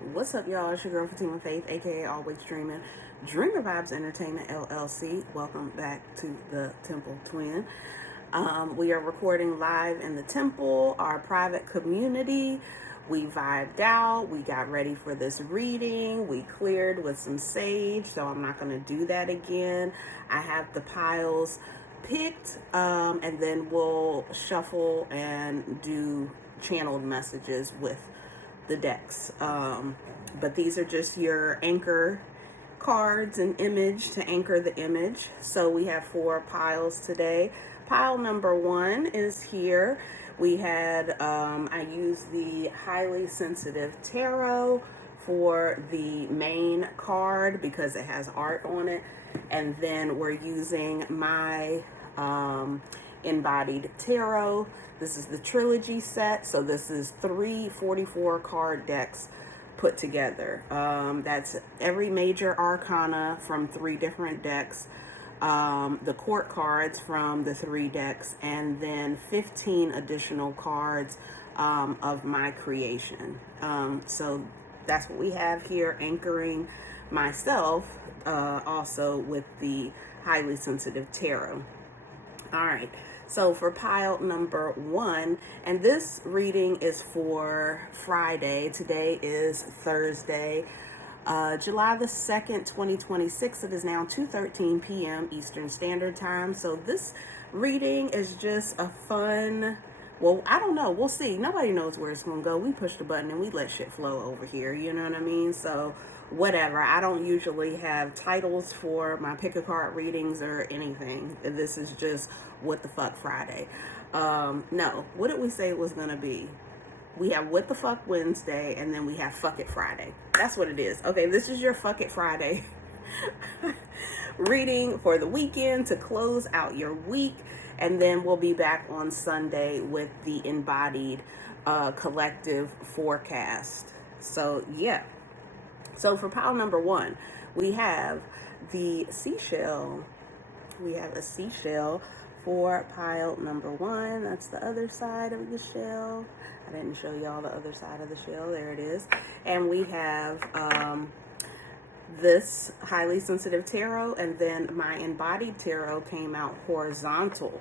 What's up, y'all? It's your girl Fatimah Faith, aka Always Dreaming, Dreamer Vibes Entertainment LLC. Welcome back to the Temple Twin. We are recording live in the temple, our private community. We vibed out. We got ready for this reading. We cleared with some sage, so I'm not going to do that again. I have the piles picked, and then we'll shuffle and do channeled messages with the decks. But these are just your anchor cards and image to anchor the image. So we have 4 piles today. Pile number 1 is here. We had, I used the highly sensitive tarot for the main card because it has art on it. And then we're using my InBodied Tarot. This is the Trilogy set, so this is 3 44 card decks put together. That's every major arcana from 3 different decks, the court cards from the 3 decks, and then 15 additional cards of my creation. So that's what we have here, anchoring myself also with the highly sensitive tarot. All right, so for pile number 1, and this reading is for Friday. Today is Thursday, July the 2nd, 2026. It is now 2:13 p.m. Eastern Standard Time. So this reading is just a fun, well, I don't know. We'll see. Nobody knows where it's going to go. We push the button and we let shit flow over here. You know what I mean? So whatever. I don't usually have titles for my pick a card readings or anything. This is just What the Fuck Friday. No, what did we say it was going to be? We have What the Fuck Wednesday, and then we have Fuck It Friday. That's what it is. Okay, this is your Fuck It Friday reading for the weekend to close out your week. And then we'll be back on Sunday with the InBodied collective forecast. So, yeah. So for pile number 1, we have the seashell. We have a seashell for pile number 1. That's the other side of the shell. I didn't show y'all the other side of the shell. There it is. And we have this highly sensitive tarot, and then my InBodied tarot came out horizontal.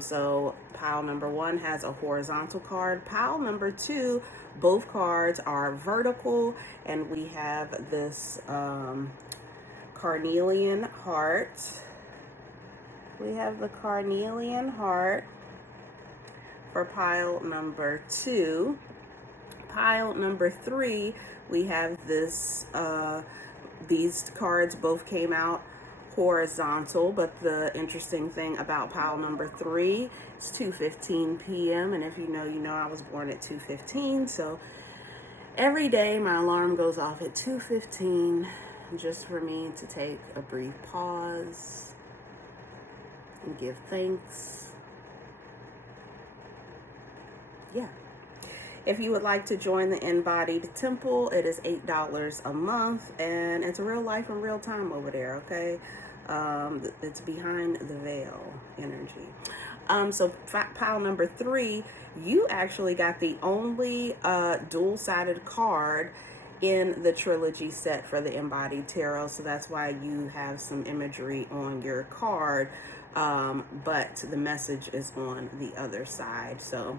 So pile number 1 has a horizontal card. Pile number 2, both cards are vertical, and we have this Carnelian heart. We have the Carnelian heart for pile number 2. Pile number 3, we have this, these cards both came out horizontal, but the interesting thing about pile number 3 is 2:15 p.m. and if you know, you know I was born at 2:15, so every day my alarm goes off at 2:15 just for me to take a brief pause and give thanks. Yeah. If you would like to join the InBodied Temple, it is $8 a month, and it's real life and real time over there, okay? It's behind the veil energy. So pile number 3, you actually got the only dual-sided card in the Trilogy set for the InBodied Tarot, so that's why you have some imagery on your card, but the message is on the other side. So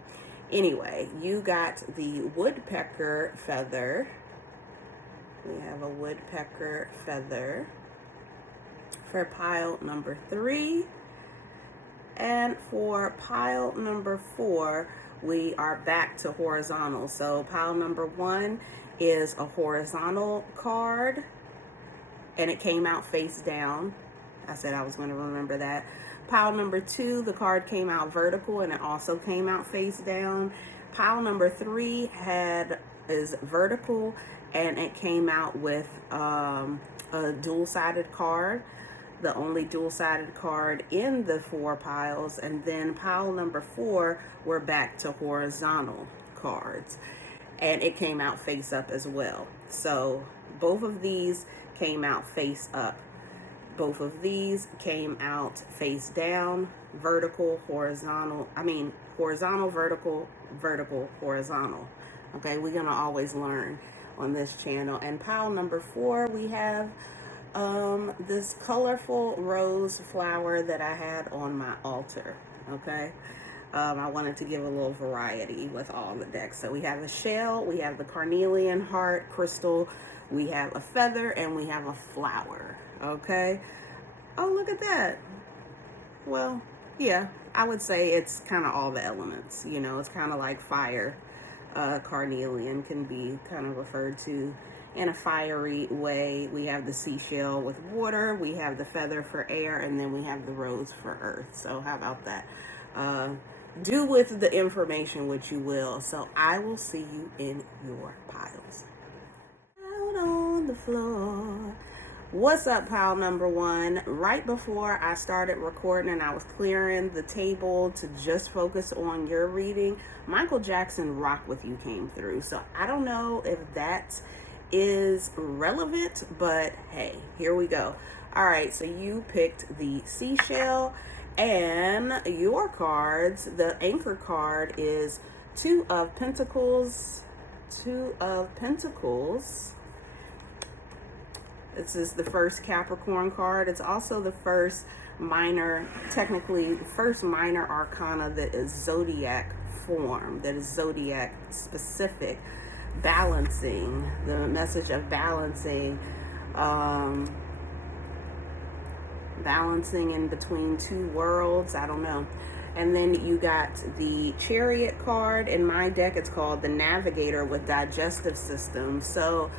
anyway, you got the woodpecker feather. We have a woodpecker feather for pile number 3. And for pile number 4, we are back to horizontal. So pile number 1 is a horizontal card, and it came out face down. I said I was going to remember that. Pile number 2, the card came out vertical, and it also came out face down. Pile number 3 is vertical, and it came out with a dual-sided card, the only dual-sided card in the 4 piles. And then pile number 4, we're back to horizontal cards, and it came out face up as well. So both of these came out face up. Both of these came out face down, vertical, horizontal. Horizontal, vertical, vertical, horizontal. Okay, we're going to always learn on this channel. And pile number 4, we have this colorful rose flower that I had on my altar. Okay. I wanted to give a little variety with all the decks. So we have a shell, we have the carnelian heart crystal, we have a feather, and we have a flower. Okay. Oh, look at that. Well, yeah, I would say it's kind of all the elements. You know, it's kind of like fire. Carnelian can be kind of referred to in a fiery way. We have the seashell with water, we have the feather for air, and then we have the rose for earth. So how about that? Do with the information what you will. So I will see you in your piles. Out on the floor. What's up, pile number 1? Right before I started recording and I was clearing the table to just focus on your reading, Michael Jackson Rock With You came through. So I don't know if that is relevant, but hey, here we go. All right, so you picked the seashell, and your cards, the anchor card is 2 of Pentacles, 2 of Pentacles. This is the first Capricorn card. It's also the first minor, technically first minor arcana that is zodiac form, that is zodiac specific. Balancing, the message of balancing, balancing in between 2 worlds. I don't know. And then you got the Chariot card. In my deck, it's called the Navigator with digestive system. So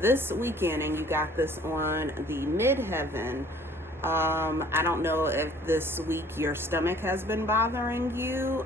this weekend, and you got this on the midheaven. I don't know if this week your stomach has been bothering you,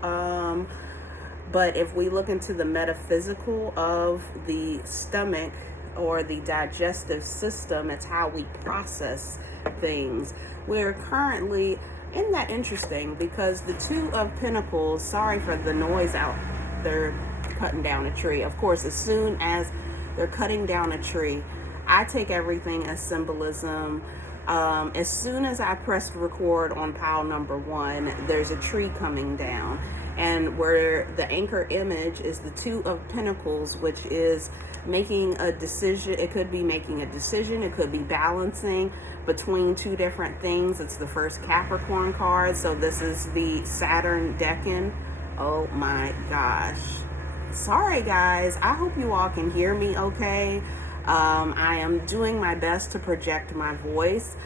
but if we look into the metaphysical of the stomach or the digestive system, it's how we process things. We're currently, isn't that interesting? Because the 2 of Pentacles, sorry for the noise out, they're cutting down a tree. Of course, as soon as they're cutting down a tree, I take everything as symbolism. As soon as I pressed record on pile number 1, there's a tree coming down. And where the anchor image is the 2 of Pentacles, which is making a decision. It could be making a decision. It could be balancing between 2 different things. It's the first Capricorn card. So this is the Saturn Decan. Oh my gosh. Sorry guys, I hope you all can hear me okay. I am doing my best to project my voice,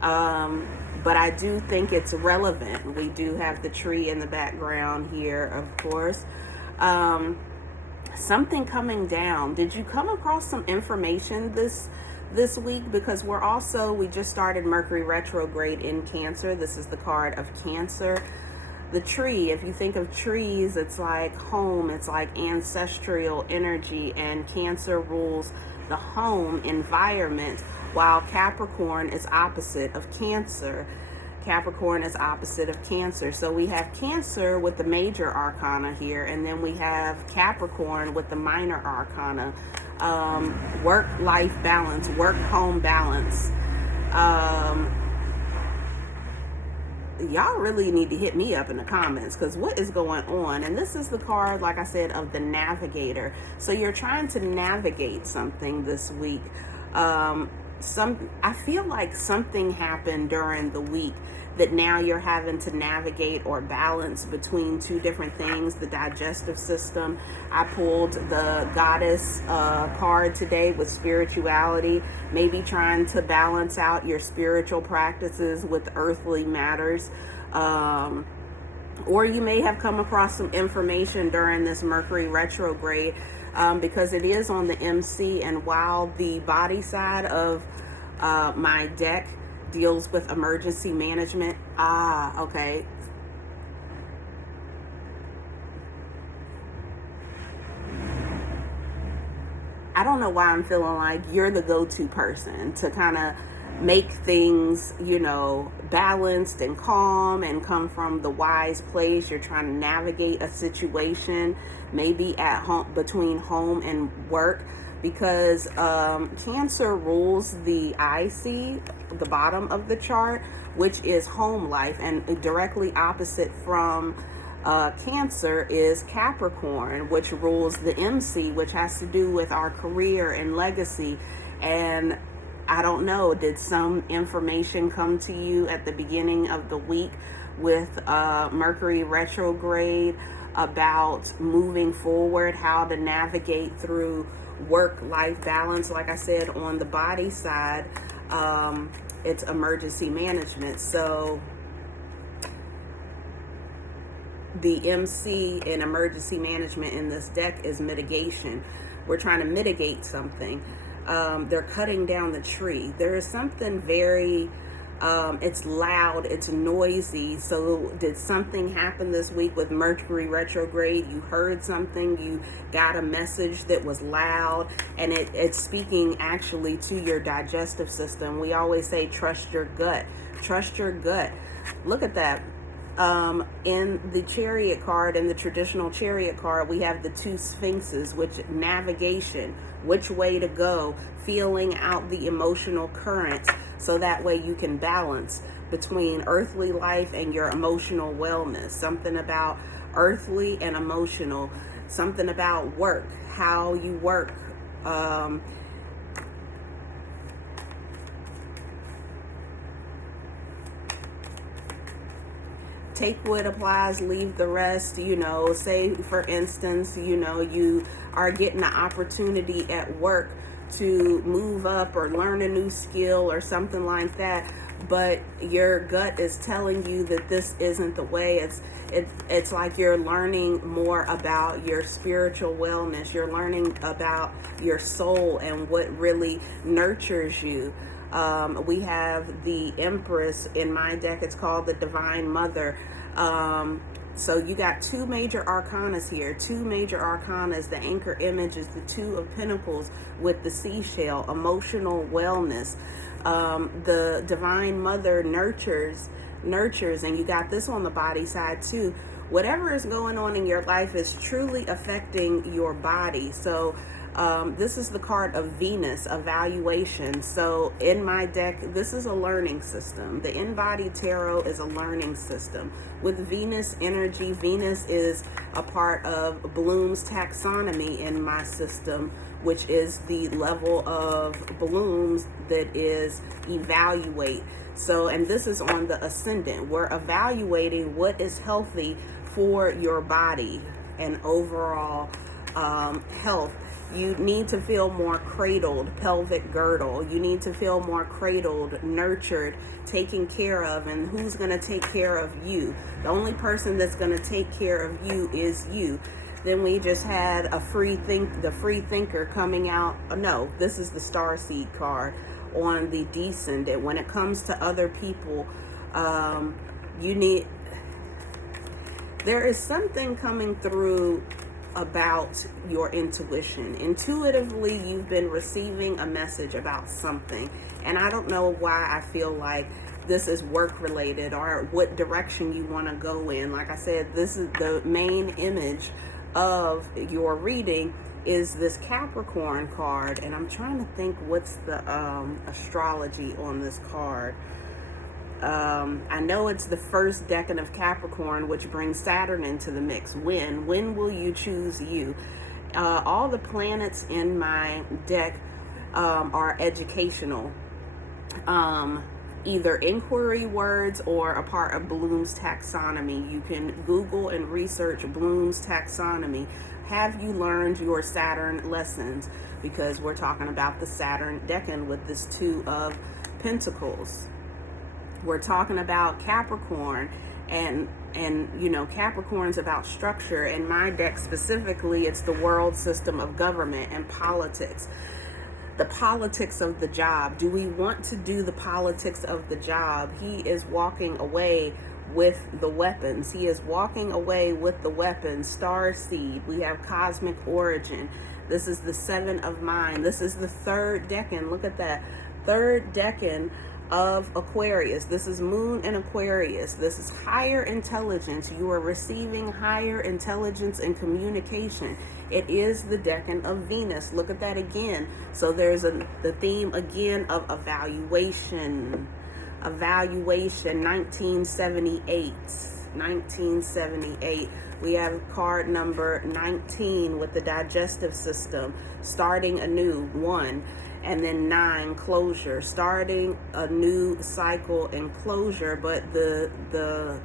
but I do think it's relevant. We do have the tree in the background here, of course. Something coming down. Did you come across some information this week? Because we just started Mercury retrograde in Cancer. This is the card of Cancer. The tree, if you think of trees, it's like home, it's like ancestral energy, and Cancer rules the home environment, while Capricorn is opposite of Cancer. Capricorn is opposite of Cancer. So we have Cancer with the major arcana here, and then we have Capricorn with the minor arcana. Work-life balance, work-home balance. Y'all really need to hit me up in the comments, because what is going on? And this is the card, like I said, of the Navigator. So you're trying to navigate something this week. I feel like something happened during the week that now you're having to navigate or balance between 2 different things. The digestive system. I pulled the Goddess card today with spirituality, maybe trying to balance out your spiritual practices with earthly matters. Or you may have come across some information during this Mercury retrograde, because it is on the MC, and while the body side of my deck deals with emergency management. Okay. I don't know why I'm feeling like you're the go-to person to kind of make things, balanced and calm and come from the wise place. You're trying to navigate a situation, maybe at home, between home and work, because Cancer rules the IC, the bottom of the chart, which is home life, and directly opposite from Cancer is Capricorn, which rules the MC, which has to do with our career and legacy. And I don't know, did some information come to you at the beginning of the week with Mercury retrograde about moving forward, how to navigate through work-life balance? Like I said, on the body side, it's emergency management. So the MC in emergency management in this deck is mitigation. We're trying to mitigate something. They're cutting down the tree. There is something very, it's loud, it's noisy. So did something happen this week with Mercury retrograde? You heard something, you got a message that was loud, and it's speaking actually to your digestive system. We always say, trust your gut. Trust your gut. Look at that. In the Chariot card, in the traditional Chariot card, we have the two Sphinxes, which navigation, which way to go, feeling out the emotional currents, so that way you can balance between earthly life and your emotional wellness. Something about earthly and emotional, something about work, how you work. Take what applies, leave the rest. Say for instance, you are getting an opportunity at work to move up or learn a new skill or something like that, but your gut is telling you that this isn't the way. It's like you're learning more about your spiritual wellness. You're learning about your soul and what really nurtures you. We have the Empress in my deck. It's called the Divine Mother. So you got two major arcanas here. Two major arcanas. The anchor image is the Two of Pentacles with the seashell, emotional wellness. The Divine Mother nurtures, and you got this on the body side too. Whatever is going on in your life is truly affecting your body. So this is the card of Venus, evaluation. So in my deck, this is a learning system. The InBodied Tarot is a learning system. With Venus energy, Venus is a part of Bloom's taxonomy in my system, which is the level of Bloom's that is evaluate. So, and this is on the ascendant. We're evaluating what is healthy for your body and overall health. You need to feel more cradled, pelvic girdle. You need to feel more cradled, nurtured, taken care of. And who's going to take care of you? The only person that's going to take care of you is you. Then we just had the free thinker coming out. No, this is the Starseed card on the Descendant. When it comes to other people, there is something coming through about your intuition. Intuitively, you've been receiving a message about something, and I don't know why I feel like this is work related or what direction you want to go in. Like I said, this is the main image of your reading is this Capricorn card, and I'm trying to think what's the astrology on this card. I know it's the first decan of Capricorn, which brings Saturn into the mix. When will you choose you? All the planets in my deck are educational, either inquiry words or a part of Bloom's taxonomy. You can Google and research Bloom's taxonomy. Have you learned your Saturn lessons? Because we're talking about the Saturn decan with this Two of Pentacles. We're talking about Capricorn, and Capricorn's about structure. In my deck specifically, it's the world system of government and politics. The politics of the job. Do we want to do the politics of the job? He is walking away with the weapons. He is walking away with the weapons. Starseed. We have cosmic origin. This is the Seven of Mind. This is the third decan. Look at that. Third decan of Aquarius. This is Moon in Aquarius. This is higher intelligence. You are receiving higher intelligence and communication. It is the decan of Venus. Look at that again. So there's the theme again of evaluation. Evaluation, 1978. 1978. We have card number 19 with the digestive system, starting anew, 1. And then 9, closure, starting a new cycle and closure. But the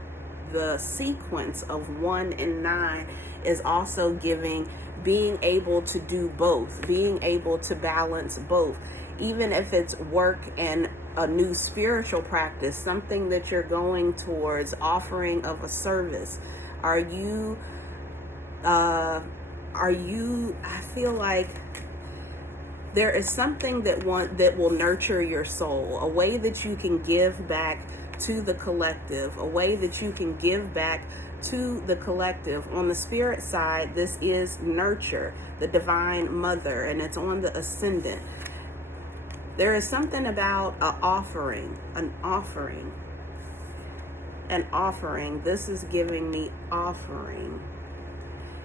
sequence of 1 and 9 is also giving being able to do both, being able to balance both, even if it's work and a new spiritual practice, something that you're going towards, offering of a service. I feel like there is something that will nurture your soul, a way that you can give back to the collective, a way that you can give back to the collective. On the spirit side, this is nurture, the divine mother, and it's on the ascendant. There is something about an offering. This is giving me offering.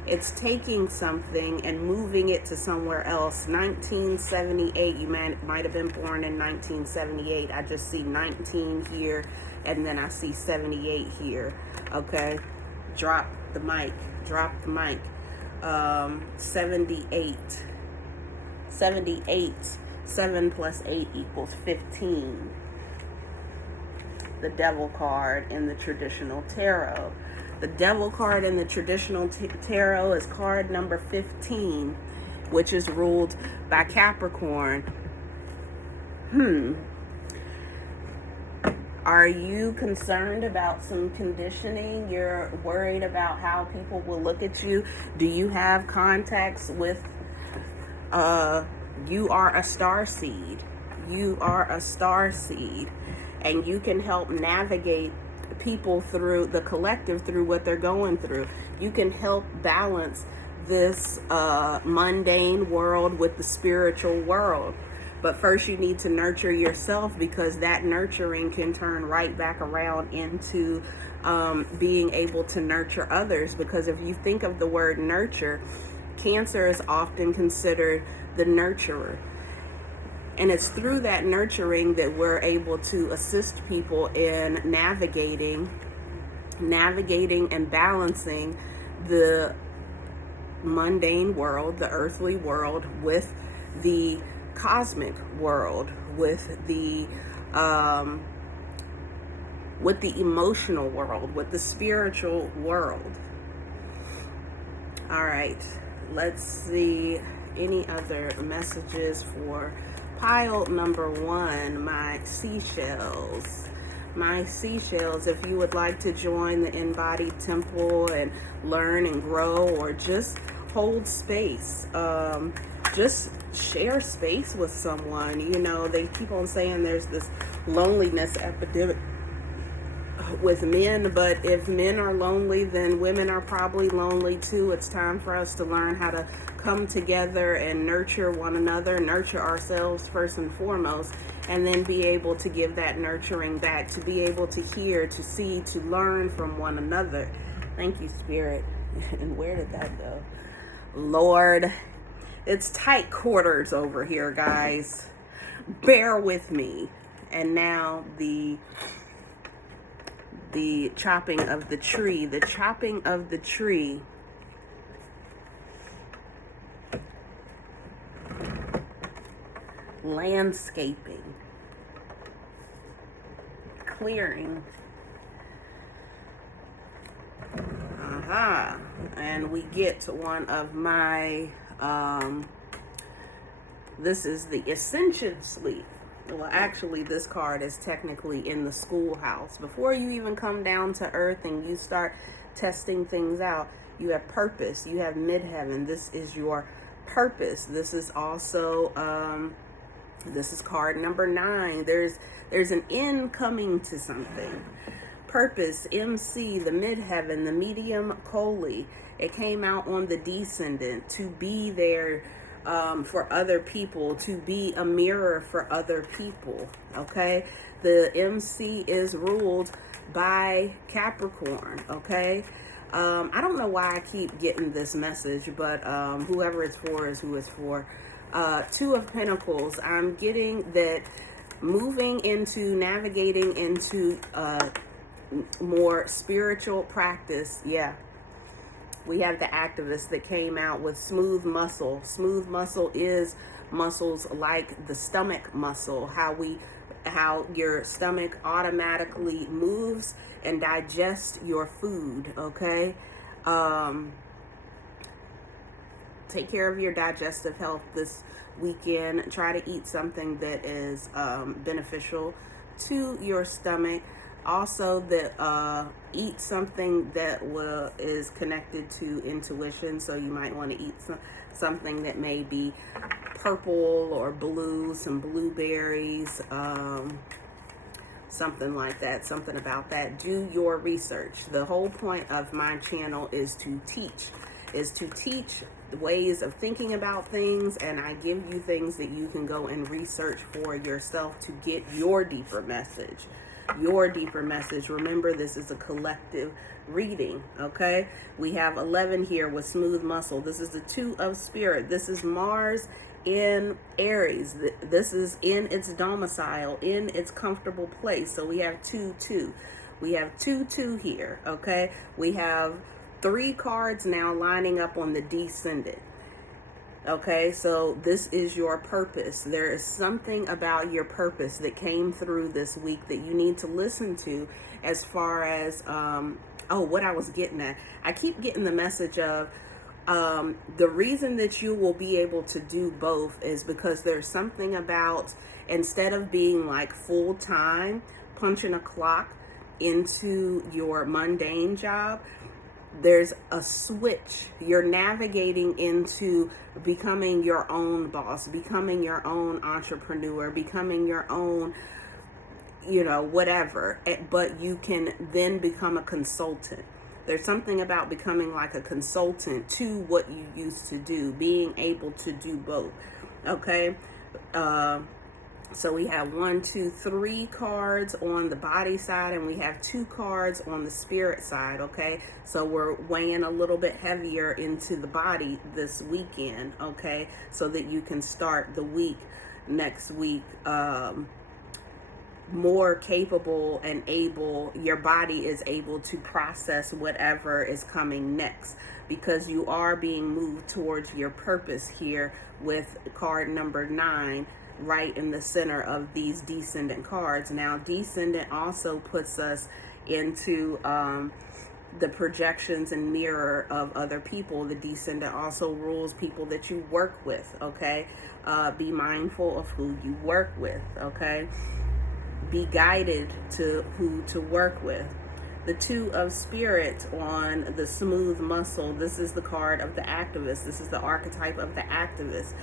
It's taking something and moving it to somewhere else. 1978, you might have been born in 1978. I just see 19 here, and then I see 78 here. Okay, drop the mic. 78. 7 plus 8 equals 15. The devil card in the traditional tarot. The devil card in the traditional tarot is card number 15, which is ruled by Capricorn. Are you concerned about some conditioning? You're worried about how people will look at you? Do you have contacts with, you are a star seed. And you can help navigate people through the collective, through what they're going through. You can help balance this mundane world with the spiritual world. But first you need to nurture yourself, because that nurturing can turn right back around into being able to nurture others. Because if you think of the word nurture, Cancer is often considered the nurturer. And it's through that nurturing that we're able to assist people in navigating and balancing the mundane world, the earthly world, with the cosmic world, with the emotional world, with the spiritual world. All right, let's see any other messages for pile number 1, my seashells. My seashells, if you would like to join the InBodied Temple and learn and grow, or just hold space, just share space with someone. You know, they keep on saying there's this loneliness epidemic with men, but if men are lonely, then women are probably lonely too. It's time for us to learn how to come together and nurture one another, nurture ourselves first and foremost, and then be able to give that nurturing back, to be able to hear, to see, to learn from one another. Thank you, Spirit. And where did that go? Lord, it's tight quarters over here, guys. Bear with me. And now the chopping of the tree. The chopping of the tree. Landscaping. Clearing. And we get to one of my, this is the Ascension Sleep. Well, actually, this card is technically in the schoolhouse. Before you even come down to earth and you start testing things out, you have purpose. You have midheaven. This is your purpose. This is also, this is card number 9. There's an end coming to something. Purpose, MC, the midheaven, the medium Coley. It came out on the descendant, to be there for other people, to be a mirror for other people. Okay, the MC is ruled by Capricorn. Okay, I don't know why I keep getting this message, but whoever it's for is who it's for. 2 of Pentacles. I'm getting that moving into, navigating into more spiritual practice. Yeah. We have the activists that came out with smooth muscle. Smooth muscle is muscles like the stomach muscle, how your stomach automatically moves and digests your food, okay? Take care of your digestive health this weekend. Try to eat something that is beneficial to your stomach. Also, eat something that is connected to intuition. So you might want to eat something that may be purple or blue, some blueberries, something like that, something about that. Do your research. The whole point of my channel is to teach ways of thinking about things, and I give you things that you can go and research for yourself to get your deeper message. Remember, this is a collective reading, okay? We have 11 here with smooth muscle. This is the 2 of spirit. This is Mars in Aries. This is in its domicile, in its comfortable place. So we have 2-2. We have 2-2 here, okay? We have 3 cards now lining up on the descendant. Okay, so this is your purpose. There is something about your purpose that came through this week that you need to listen to, as far as, what I was getting at. I keep getting the message of the reason that you will be able to do both is because there's something about, instead of being like full-time, punching a clock into your mundane job, there's a switch. You're navigating into becoming your own boss, becoming your own entrepreneur, becoming your own, whatever. But you can then become a consultant. There's something about becoming like a consultant to what you used to do, being able to do both. Okay. So we have 1, 2, 3 cards on the body side, and we have 2 cards on the spirit side, okay? So we're weighing a little bit heavier into the body this weekend, okay? So that you can start the week next week more capable and able, your body is able to process whatever is coming next, because you are being moved towards your purpose here with card number 9, right in the center of these descendant cards. Now, descendant also puts us into the projections and mirror of other people. The descendant also rules people that you work with, okay? Be mindful of who you work with, okay? Be guided to who to work with. The 2 of spirit on the smooth muscle. This is the card of the activist. This is the archetype of the activist.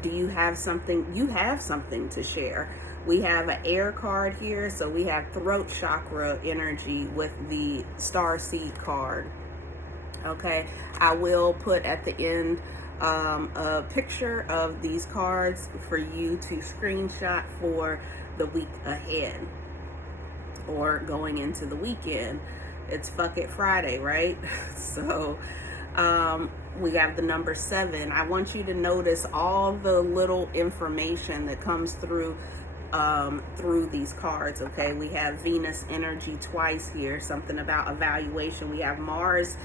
Do you have something? You have something to share. We have an air card here, so we have throat chakra energy with the star seed card. Okay, I will put at the end a picture of these cards for you to screenshot for the week ahead or going into the weekend. It's Fuck It Friday, right? So we have the number 7. I want you to notice all the little information that comes through these cards, okay? We have Venus energy twice here, something about evaluation. We have Mars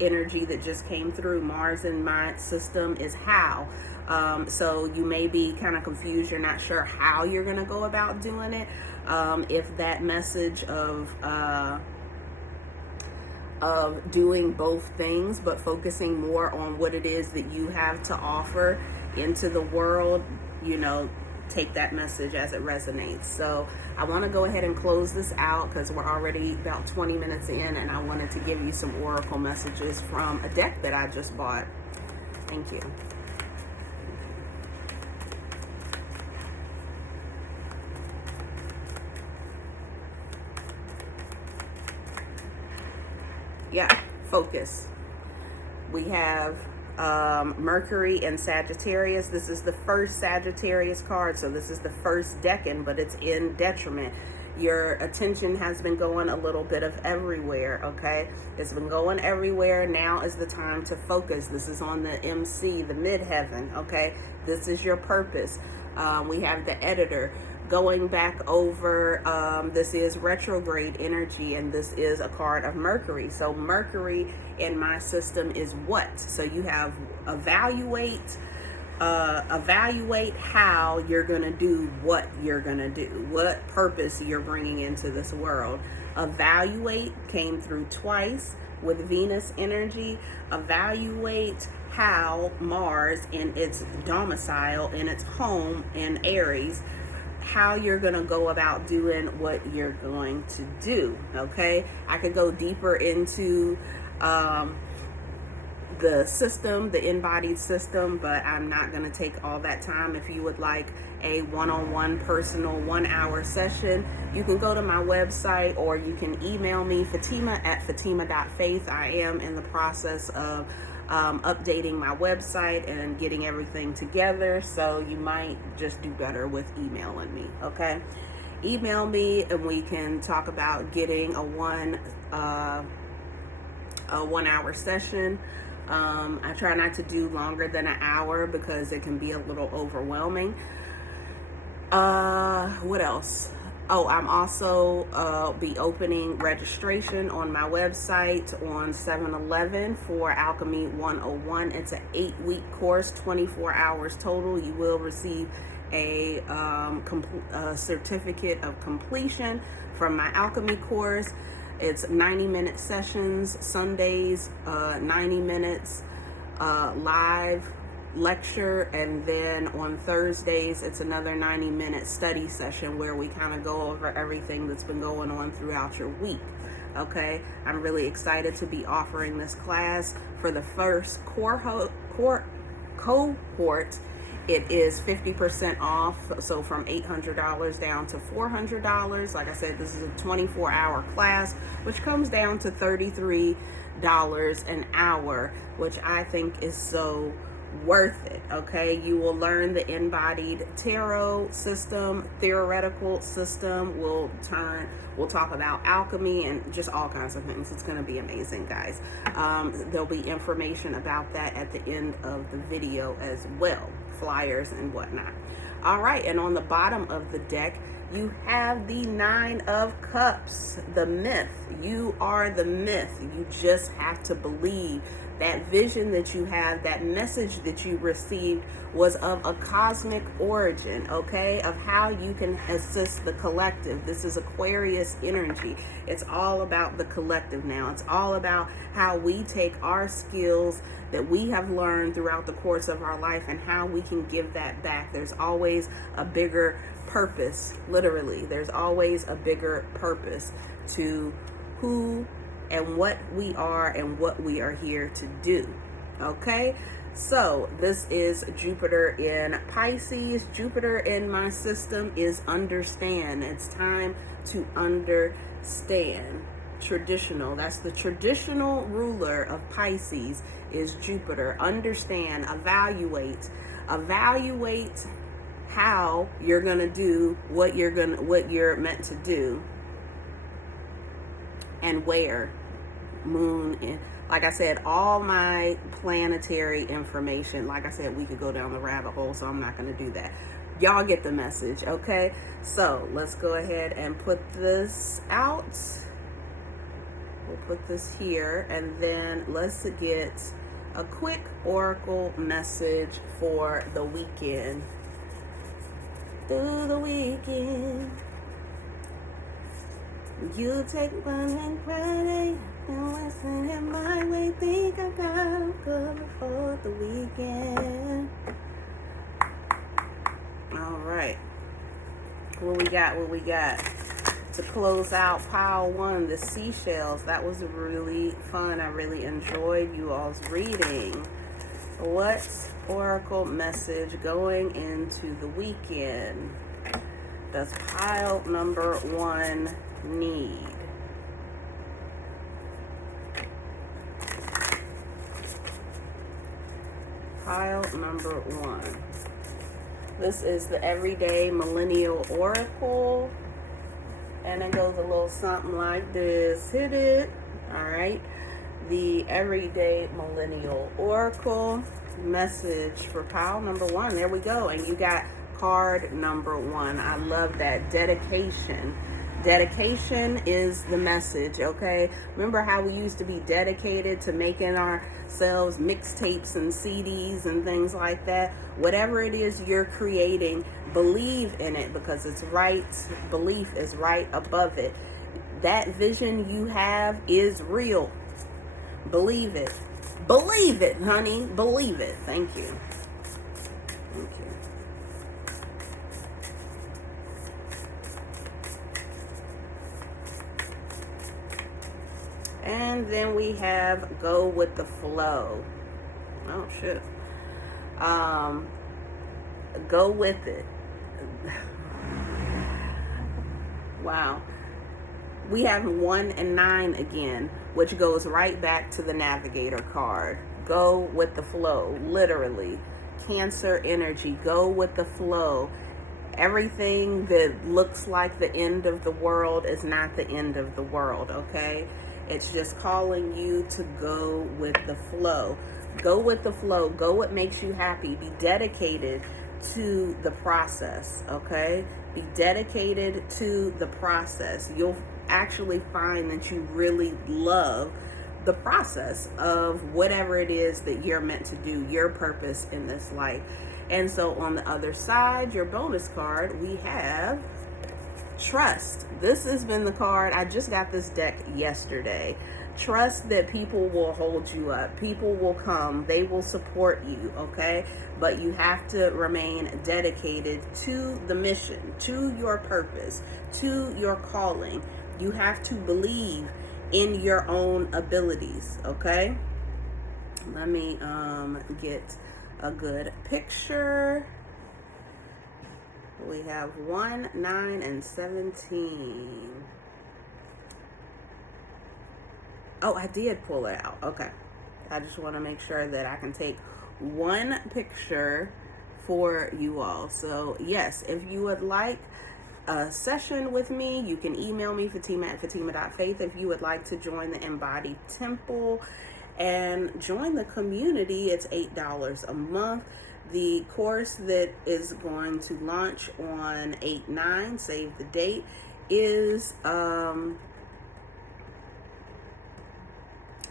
energy that just came through. Mars in my system is how. So you may be kind of confused. You're not sure how you're going to go about doing it. If that message of doing both things, but focusing more on what it is that you have to offer into the world, take that message as it resonates. So I want to go ahead and close this out because we're already about 20 minutes in, and I wanted to give you some oracle messages from a deck that I just bought. Thank you. Yeah, focus. We have Mercury and Sagittarius. This is the first Sagittarius card, so this is the first decan, but it's in detriment. Your attention has been going a little bit of everywhere, okay? It's been going everywhere. Now is the time to focus. This is on the MC, the midheaven, okay? This is your purpose. We have the editor. going back over, this is retrograde energy, and this is a card of Mercury. So Mercury in my system is what? So you have evaluate how you're going to do what you're going to do, what purpose you're bringing into this world. Evaluate came through twice with Venus energy. Evaluate how Mars in its domicile, in its home in Aries, how you're going to go about doing what you're going to do. Okay, I could go deeper into the system, the InBodied system, but I'm not going to take all that time. If you would like a one-on-one personal 1-hour session, you can go to my website, or you can email me, Fatimah@fatimah.faith. I am in the process of updating my website and getting everything together, so you might just do better with emailing me. Okay, email me and we can talk about getting a 1-hour session. I try not to do longer than an hour because it can be a little overwhelming. What else? Oh, I'm also be opening registration on my website on 7/11 for Alchemy 101. It's an 8-week course, 24 hours total. You will receive a certificate of completion from my alchemy course. It's 90-minute sessions, Sundays, 90 minutes live lecture, and then on Thursdays it's another 90-minute study session where we kind of go over everything that's been going on throughout your week. Okay, I'm really excited to be offering this class for the first cohort. It is 50% off, so from $800 down to $400. Like I said, this is a 24-hour class, which comes down to $33 an hour, which I think is so worth it. Okay, you will learn the InBodied Tarot system, theoretical system. We'll talk about alchemy and just all kinds of things. It's going to be amazing, guys. There'll be information about that at the end of the video as well, flyers and whatnot. All right, and on the bottom of the deck you have the 9 of Cups, the myth. You are the myth. You just have to believe. That vision that you have, that message that you received was of a cosmic origin, okay, of how you can assist the collective. This is Aquarius energy. It's all about the collective now. It's all about how we take our skills that we have learned throughout the course of our life and how we can give that back. There's always a bigger purpose, literally. There's always a bigger purpose to who and what we are and what we are here to do. Okay, so this is Jupiter in Pisces. Jupiter in my system is understand. It's time to understand. Traditional, that's the traditional ruler of Pisces, is Jupiter. Understand, evaluate how you're gonna do what you're meant to do, and where. Moon, and like I said, all my planetary information, like I said, we could go down the rabbit hole, so I'm not going to do that. Y'all get the message. Okay, so let's go ahead and put this out. We'll put this here, and then let's get a quick oracle message for the weekend. Through the weekend, you take one and Friday, and listen in my way. Think I got good before the weekend. All right, what we got to close out pile 1, the seashells. That was really fun. I really enjoyed you all's reading. What oracle message going into the weekend does pile number 1 need? Pile number 1. This is the Everyday Millennial Oracle, and it goes a little something like this. Hit it. All right, the Everyday Millennial Oracle message for pile number 1. There we go. And you got Card number 1. I love that. Dedication. Dedication is the message, okay? Remember how we used to be dedicated to making ourselves mixtapes and CDs and things like that? Whatever it is you're creating, believe in it, because it's right. Belief is right above it. That vision you have is real. Believe it. Believe it, honey. Believe it. Thank you. Thank you. And then we have go with the flow. Oh, shit. Go with it. Wow. We have 1 and 9 again, which goes right back to the Navigator card. Go with the flow, literally. Cancer energy, go with the flow. Everything that looks like the end of the world is not the end of the world, okay? It's just calling you to go with the flow. Go with the flow. Go what makes you happy. Be dedicated to the process, okay? Be dedicated to the process. You'll actually find that you really love the process of whatever it is that you're meant to do, your purpose in this life. And so on the other side, your bonus card, we have trust. This has been the card. I just got this deck yesterday. Trust that people will hold you up. People will come. They will support you, okay? But you have to remain dedicated to the mission, to your purpose, to your calling. You have to believe in your own abilities, okay? Let me get a good picture. We have 1, 9, and 17. Oh, I did pull it out. Okay. I just want to make sure that I can take one picture for you all. So, yes, if you would like a session with me, you can email me, Fatimah@Fatimah.Faith, if you would like to join the InBodied Temple and join the community. It's $8 a month. The course that is going to launch on 8/9, save the date, is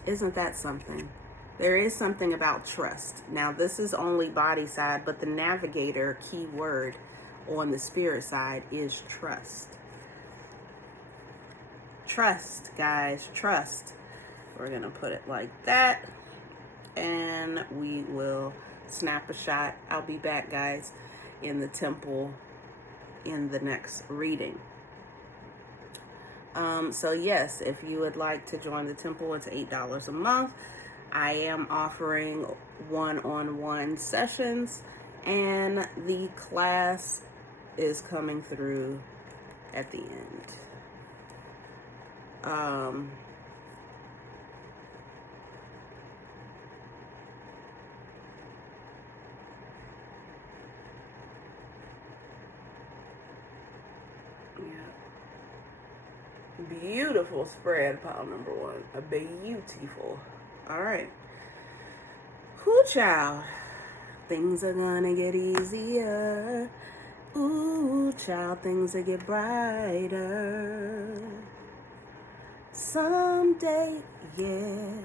isn't that something? There is something about trust. Now, this is only body side, but the navigator keyword on the spirit side is trust. Trust, guys, trust. We're going to put it like that, and we will snap a shot. I'll be back, guys, in the temple in the next reading. So yes, if you would like to join the temple, it's $8 a month. I am offering one-on-one sessions, and the class is coming through at the end. Beautiful spread, pile number 1. A beautiful. All right. Whoo, child. Things are gonna get easier. Ooh, child, things will get brighter. Someday, yeah,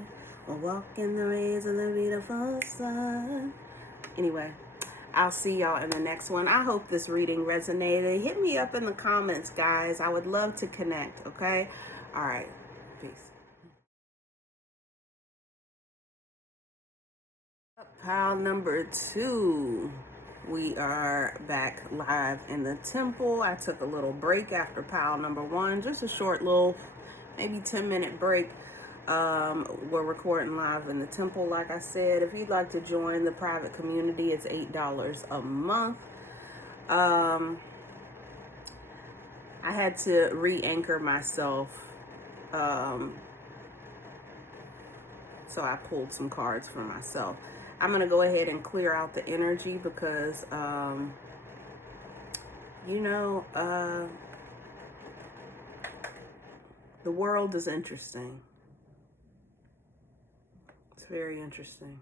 we'll walk in the rays of the beautiful sun. Anyway, I'll see y'all in the next one. I hope this reading resonated. Hit me up in the comments, guys. I would love to connect, okay? All right. Peace. Pile number 2. We are back live in the temple. I took a little break after pile number 1. Just a short little, maybe 10-minute break. We're recording live in the temple, like I said. If you'd like to join the private community, it's $8 a month. I had to re-anchor myself, so I pulled some cards for myself. I'm going to go ahead and clear out the energy because, the world is interesting. It's very interesting.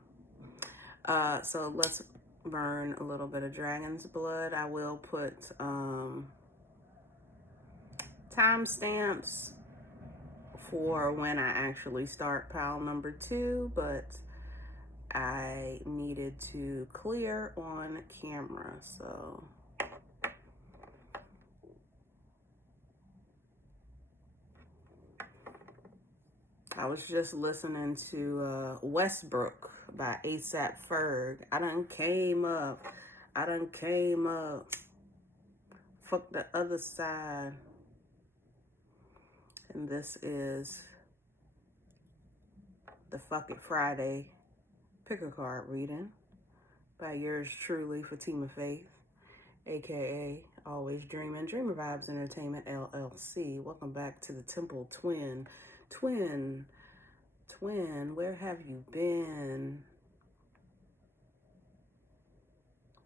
So let's burn a little bit of dragon's blood. I will put timestamps for when I actually start pile number 2, but I needed to clear on camera, so I was just listening to Westbrook by A$AP Ferg. I done came up. Fuck the other side. And this is the Fuck It Friday pick a card reading by yours truly, Fatimah Faith, aka Always Dreaming, Dreamer Vibes Entertainment LLC. Welcome back to the Temple. Twin, where have you been?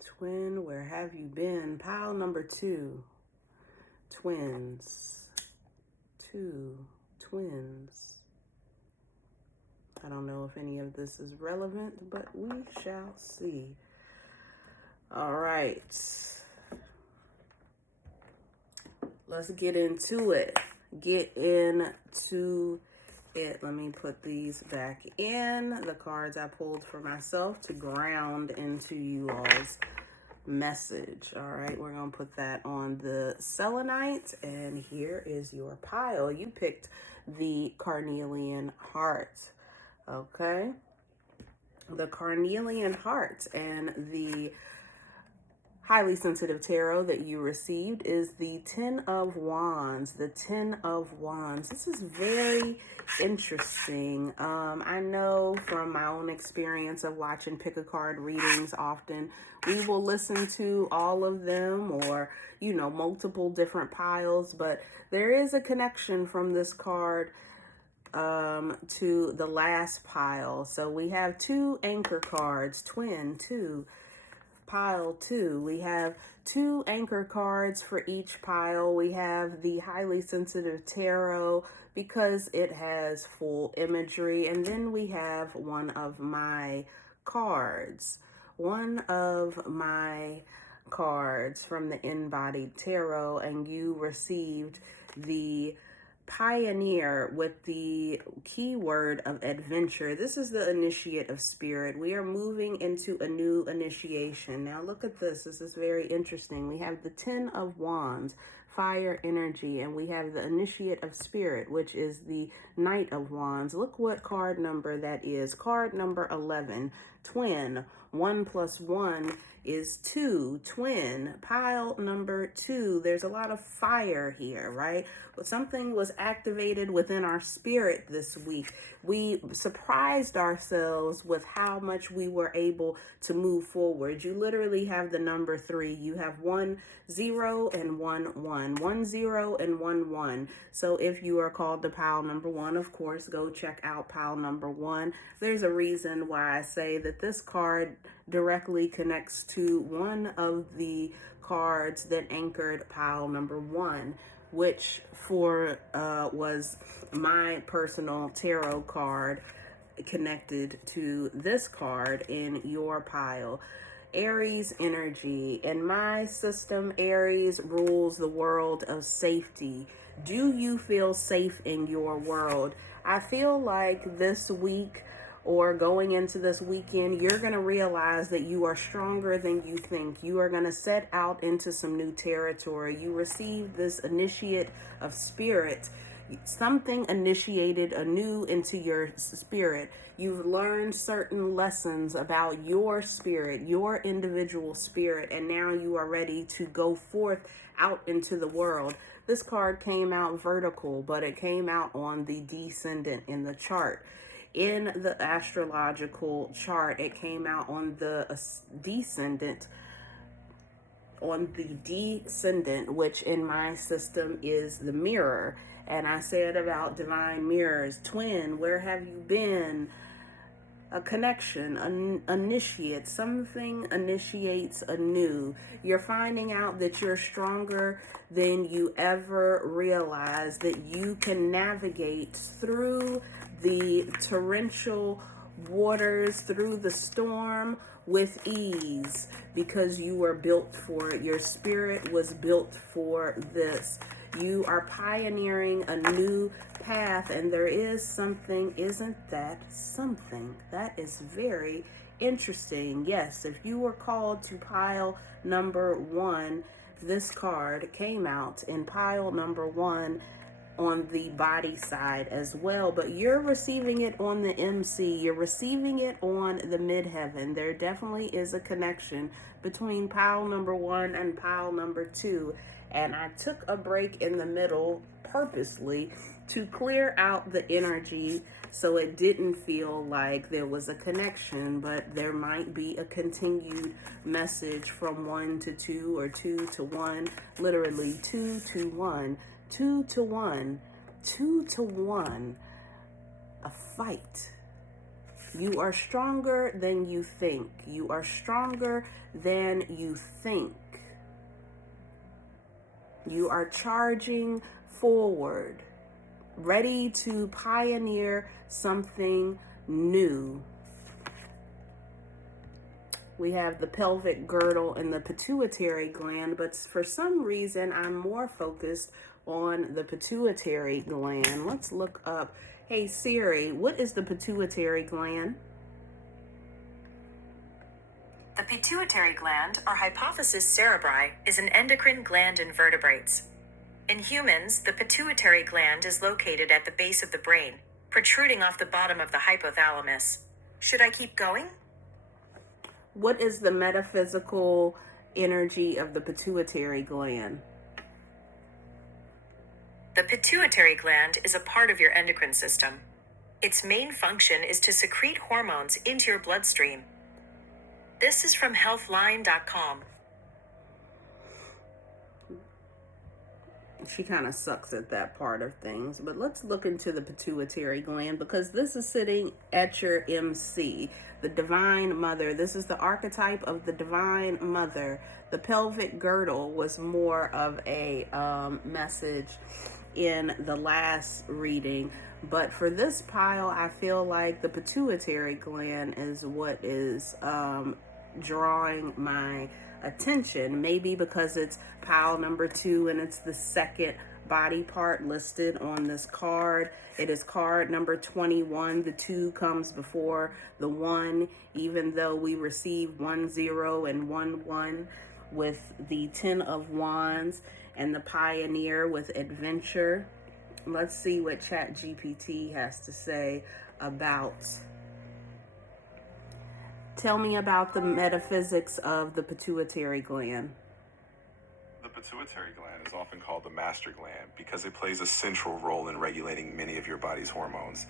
Twin, where have you been? Pile number 2, twins. 2 twins. I don't know if any of this is relevant, but we shall see. All right. Let's get into it. Let me put these back in, the cards I pulled for myself, to ground into you all's message. All right, we're gonna put that on the selenite, and here is your pile. You picked the Carnelian heart. Okay, the Carnelian heart, and the highly sensitive tarot that you received is the 10 of Wands. The 10 of Wands. This is very interesting. I know from my own experience of watching pick a card readings, often we will listen to all of them, or multiple different piles, but there is a connection from this card to the last pile. So we have 2 anchor cards, twin 2, pile 2. We have 2 anchor cards for each pile. We have the highly sensitive tarot because it has full imagery, and then we have one of my cards from the InBodied Tarot, and you received the Pioneer with the keyword of adventure. This is the initiate of spirit. We are moving into a new initiation. Now look at this. This is very interesting. We have the 10 of Wands, fire energy, and we have the initiate of spirit, which is the Knight of Wands. Look what card number that is. Card number 11, twin. 1 + 1 is 2, twin, pile number 2. There's a lot of fire here, right? But something was activated within our spirit this week. We surprised ourselves with how much we were able to move forward. You literally have the number 3. You have 1 0 and 1 1, 1 0 and 1 1. So if you are called to pile number 1, of course, go check out pile number 1. There's a reason why I say that this card directly connects to one of the cards that anchored pile number 1, which was my personal tarot card connected to this card in your pile. Aries energy. In my system, Aries rules the world of safety. Do you feel safe in your world? I feel like this week, or going into this weekend, you're going to realize that you are stronger than you think. You are going to set out into some new territory. You received this initiate of spirit. Something initiated anew into your spirit. You've learned certain lessons about your spirit, your individual spirit, and now you are ready to go forth out into the world. This card came out vertical, but it came out on the descendant in the chart. In the astrological chart, it came out on the descendant, which in my system is the mirror. And I said about divine mirrors, twin, where have you been? A connection, an initiate, something initiates anew. You're finding out that you're stronger than you ever realized, that you can navigate through the torrential waters, through the storm, with ease because you were built for it. Your spirit was built for this. You are pioneering a new path, and there is something, isn't that something? That is very interesting. Yes, if you were called to pile number 1, this card came out in pile number 1 on the body side as well, but you're receiving it on the MC. You're receiving it on the midheaven. There definitely is a connection between pile number 1 and pile number 2, and I took a break in the middle purposely to clear out the energy so it didn't feel like there was a connection, but there might be a continued message from 1 to 2 or 2 to 1, literally 2 to 1. 2 to 1, 2 to 1, a fight. You are stronger than you think. You are stronger than you think. You are charging forward, ready to pioneer something new. We have the pelvic girdle and the pituitary gland, but for some reason I'm more focused on the pituitary gland. Let's look up, hey Siri, what is the pituitary gland? The pituitary gland, or hypophysis cerebri, is an endocrine gland in vertebrates. In humans, the pituitary gland is located at the base of the brain, protruding off the bottom of the hypothalamus. Should I keep going? What is the metaphysical energy of the pituitary gland? The pituitary gland is a part of your endocrine system. Its main function is to secrete hormones into your bloodstream. This is from healthline.com. She kind of sucks at that part of things, but let's look into the pituitary gland because this is sitting at your MC, the divine mother. This is the archetype of the divine mother. The pelvic girdle was more of a message in the last reading, but for this pile I feel like the pituitary gland is what is drawing my attention, maybe because it's pile number 2 and it's the second body part listed on this card. It is card number 21. The 2 comes before the 1, even though we received 1 0 and 1 1 with the 10 of Wands and the pioneer with adventure. Let's see what ChatGPT has to say about. Tell me about the metaphysics of the pituitary gland. The pituitary gland is often called the master gland because it plays a central role in regulating many of your body's hormones.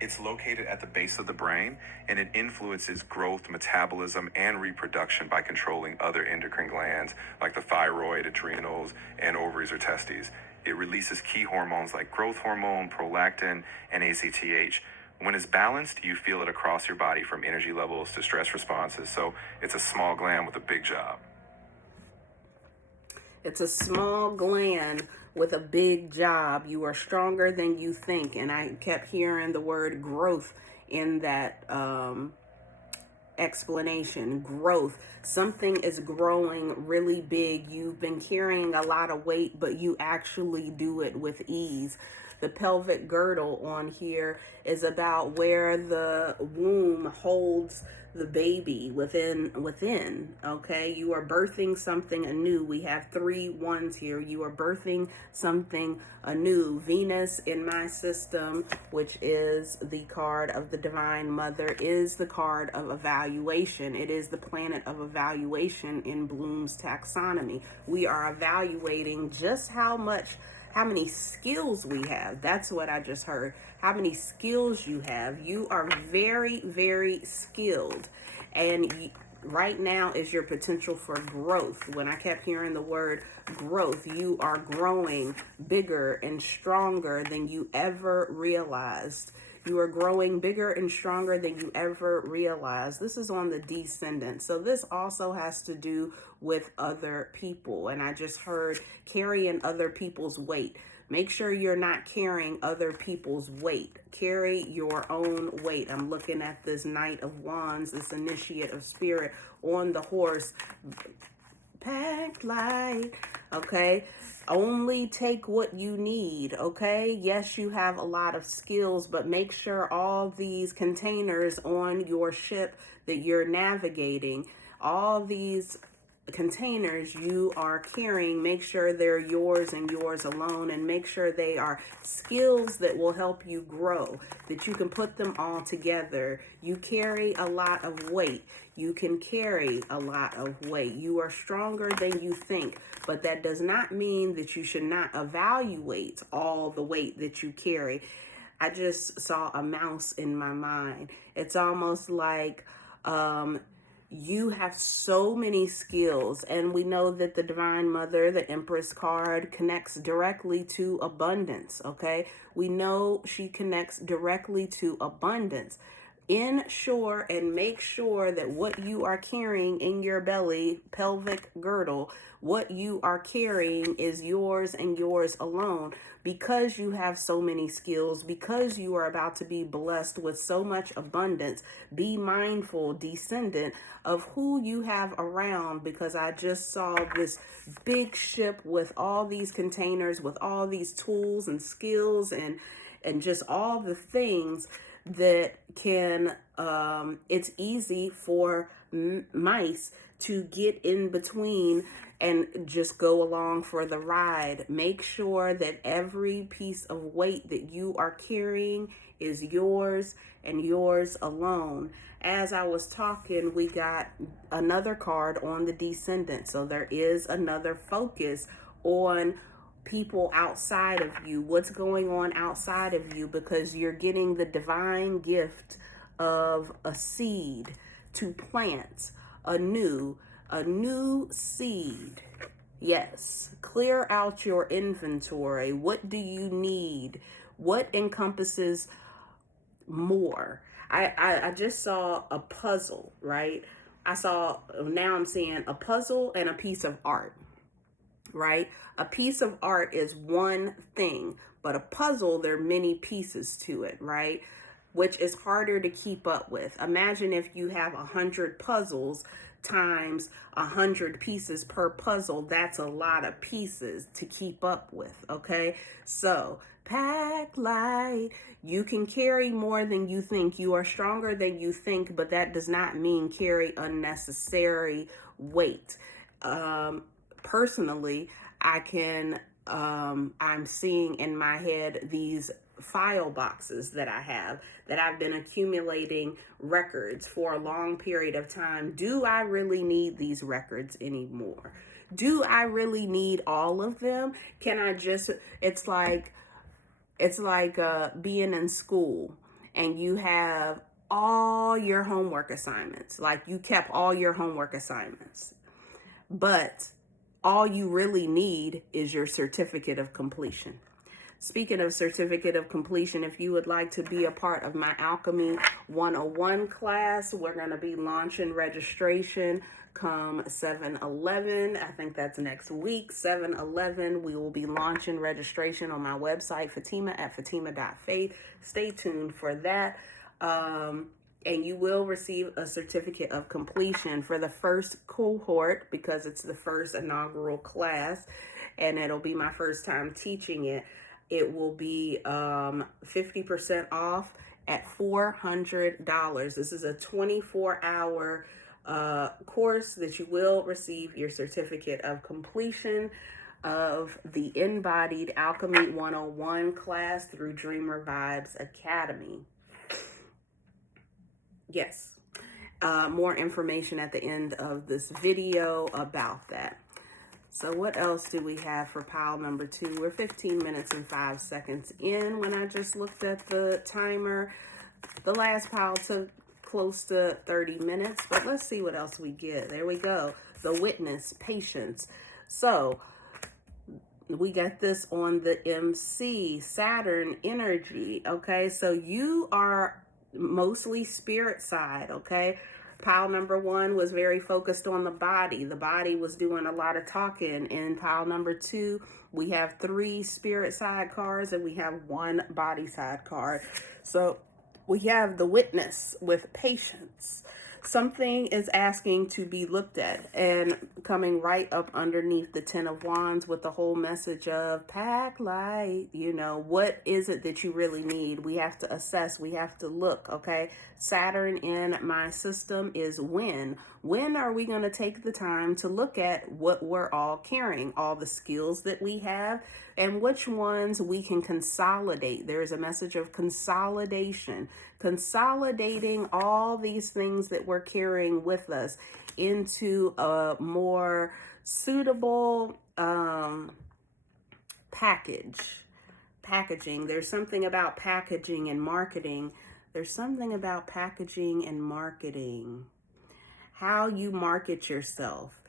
It's located at the base of the brain, and it influences growth, metabolism, and reproduction by controlling other endocrine glands like the thyroid, adrenals, and ovaries or testes. It releases key hormones like growth hormone, prolactin, and ACTH. When it's balanced, you feel it across your body from energy levels to stress responses. So it's a small gland with a big job. It's a small gland with a big job. You are stronger than you think. And I kept hearing the word growth in that explanation. Growth. Something is growing really big. You've been carrying a lot of weight, but you actually do it with ease. The pelvic girdle on here is about where the womb holds the baby within, okay? You are birthing something anew. We have 3 1s here. You are birthing something anew. Venus in my system, which is the card of the Divine Mother, is the card of evaluation. It is the planet of evaluation in Bloom's taxonomy. We are evaluating just how many skills we have. That's what I just heard. How many skills you have. You are very, very skilled. And right now is your potential for growth. When I kept hearing the word growth, you are growing bigger and stronger than you ever realized. You are growing bigger and stronger than you ever realized. This is on the descendant. So this also has to do with other people. And I just heard carrying other people's weight. Make sure you're not carrying other people's weight. Carry your own weight. I'm looking at this Knight of Wands, this initiate of spirit on the horse. Pack light, okay? Only take what you need, okay? Yes, you have a lot of skills, but make sure all these containers on your ship that you're navigating, all these containers you are carrying, make sure they're yours and yours alone, and make sure they are skills that will help you grow, that you can put them all together. You carry a lot of weight. You can carry a lot of weight. You are stronger than you think, but that does not mean that you should not evaluate all the weight that you carry. I just saw a mouse in my mind. It's almost like you have so many skills, and we know that the Divine Mother, the Empress card, connects directly to abundance, okay? We know she connects directly to abundance. Ensure and make sure that what you are carrying in your belly, pelvic girdle, what you are carrying is yours and yours alone, because you have so many skills, because you are about to be blessed with so much abundance. Be mindful, descendant, of who you have around, because I just saw this big ship with all these containers, with all these tools and skills and just all the things that can, it's easy for mice to get in between and just go along for the ride. Make sure that every piece of weight that you are carrying is yours and yours alone. As I was talking, we got another card on the descendant. So there is another focus on people outside of you, what's going on outside of you, because you're getting the divine gift of a seed to plant anew, a new seed. Yes, clear out your inventory. What do you need? What encompasses more? I just saw a puzzle, right? Now I'm seeing a puzzle and a piece of art, right? A piece of art is one thing, but a puzzle, there are many pieces to it, right? Which is harder to keep up with. Imagine if you have 100 puzzles times 100 pieces per puzzle. That's a lot of pieces to keep up with, okay? So pack light. You can carry more than you think. You are stronger than you think, but that does not mean carry unnecessary weight. Personally, I'm seeing in my head these file boxes that I have, that I've been accumulating records for a long period of time. Do I really need these records anymore? Do I really need all of them? Can I just, it's like being in school and you have all your homework assignments, like you kept all your homework assignments, but all you really need is your certificate of completion. Speaking of certificate of completion, if you would like to be a part of my Alchemy 101 class, we're going to be launching registration come 7/11. I think that's next week, 7/11. We will be launching registration on my website, Fatimah at Fatimah.faith. Stay tuned for that. And you will receive a certificate of completion for the first cohort, because it's the first inaugural class and it'll be my first time teaching it. It will be 50% off at $400. This is a 24-hour course that you will receive your certificate of completion of the InBodied Alchemy 101 class through Dreamer Vibes Academy. Yes, more information at the end of this video about that. So what else do we have for pile number 2? We're 15 minutes and 5 seconds in when I just looked at the timer. The last pile took close to 30 minutes, but let's see what else we get. There we go. The Witness, Patience. So we got this on the MC, Saturn energy, okay? So you are mostly spirit side, okay? Pile number 1 was very focused on the body. The body was doing a lot of talking. In pile number 2, we have 3 spirit side cards and we have 1 body side card. So we have the witness with patience. Something is asking to be looked at, and coming right up underneath the 10 of Wands with the whole message of pack light. You know, what is it that you really need? We have to assess, we have to look, okay? Saturn in my system is when. When are we going to take the time to look at what we're all carrying, all the skills that we have, and which ones we can consolidate? There's a message of consolidation, consolidating all these things that we're carrying with us into a more suitable packaging. There's something about packaging and marketing. There's something about packaging and marketing. How you market yourself.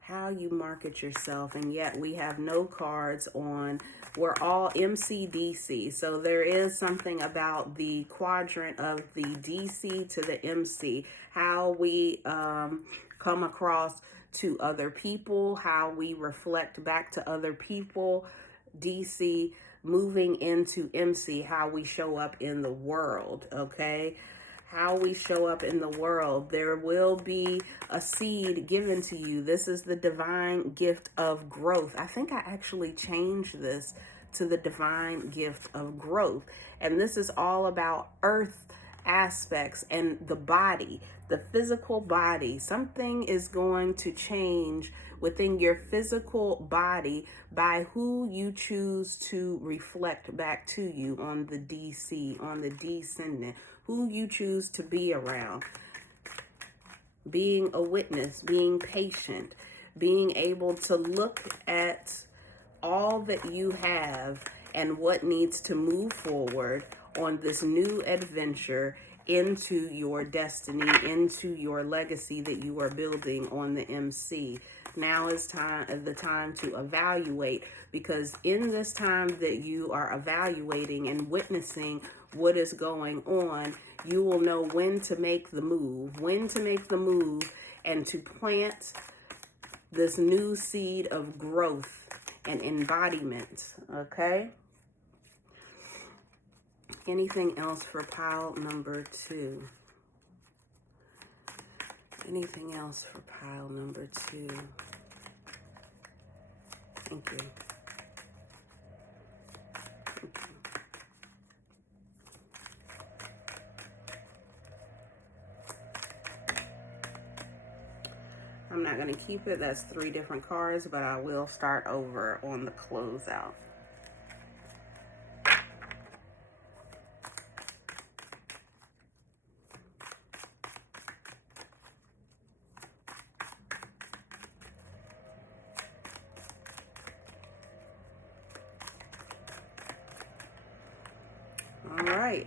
How you market yourself. And yet we have no cards on. We're all MC/DC. So there is something about the quadrant of the DC to the MC. How we come across to other people. How we reflect back to other people. DC moving into MC. How we show up in the world. Okay. How we show up in the world. There will be a seed given to you. This is the divine gift of growth. I think I actually changed this to the divine gift of growth. And this is all about earth aspects and the body, the physical body. Something is going to change within your physical body by who you choose to reflect back to you on the DC, on the descendant, who you choose to be around. Being a witness, being patient, being able to look at all that you have and what needs to move forward on this new adventure into your destiny, into your legacy that you are building on the MC. Now is the time to evaluate, because in this time that you are evaluating and witnessing what is going on, you will know when to make the move, and to plant this new seed of growth and embodiment, okay? Anything else for pile number 2? Anything else for pile number 2? Thank you. I'm not going to keep it. That's 3 different cards, but I will start over on the closeout.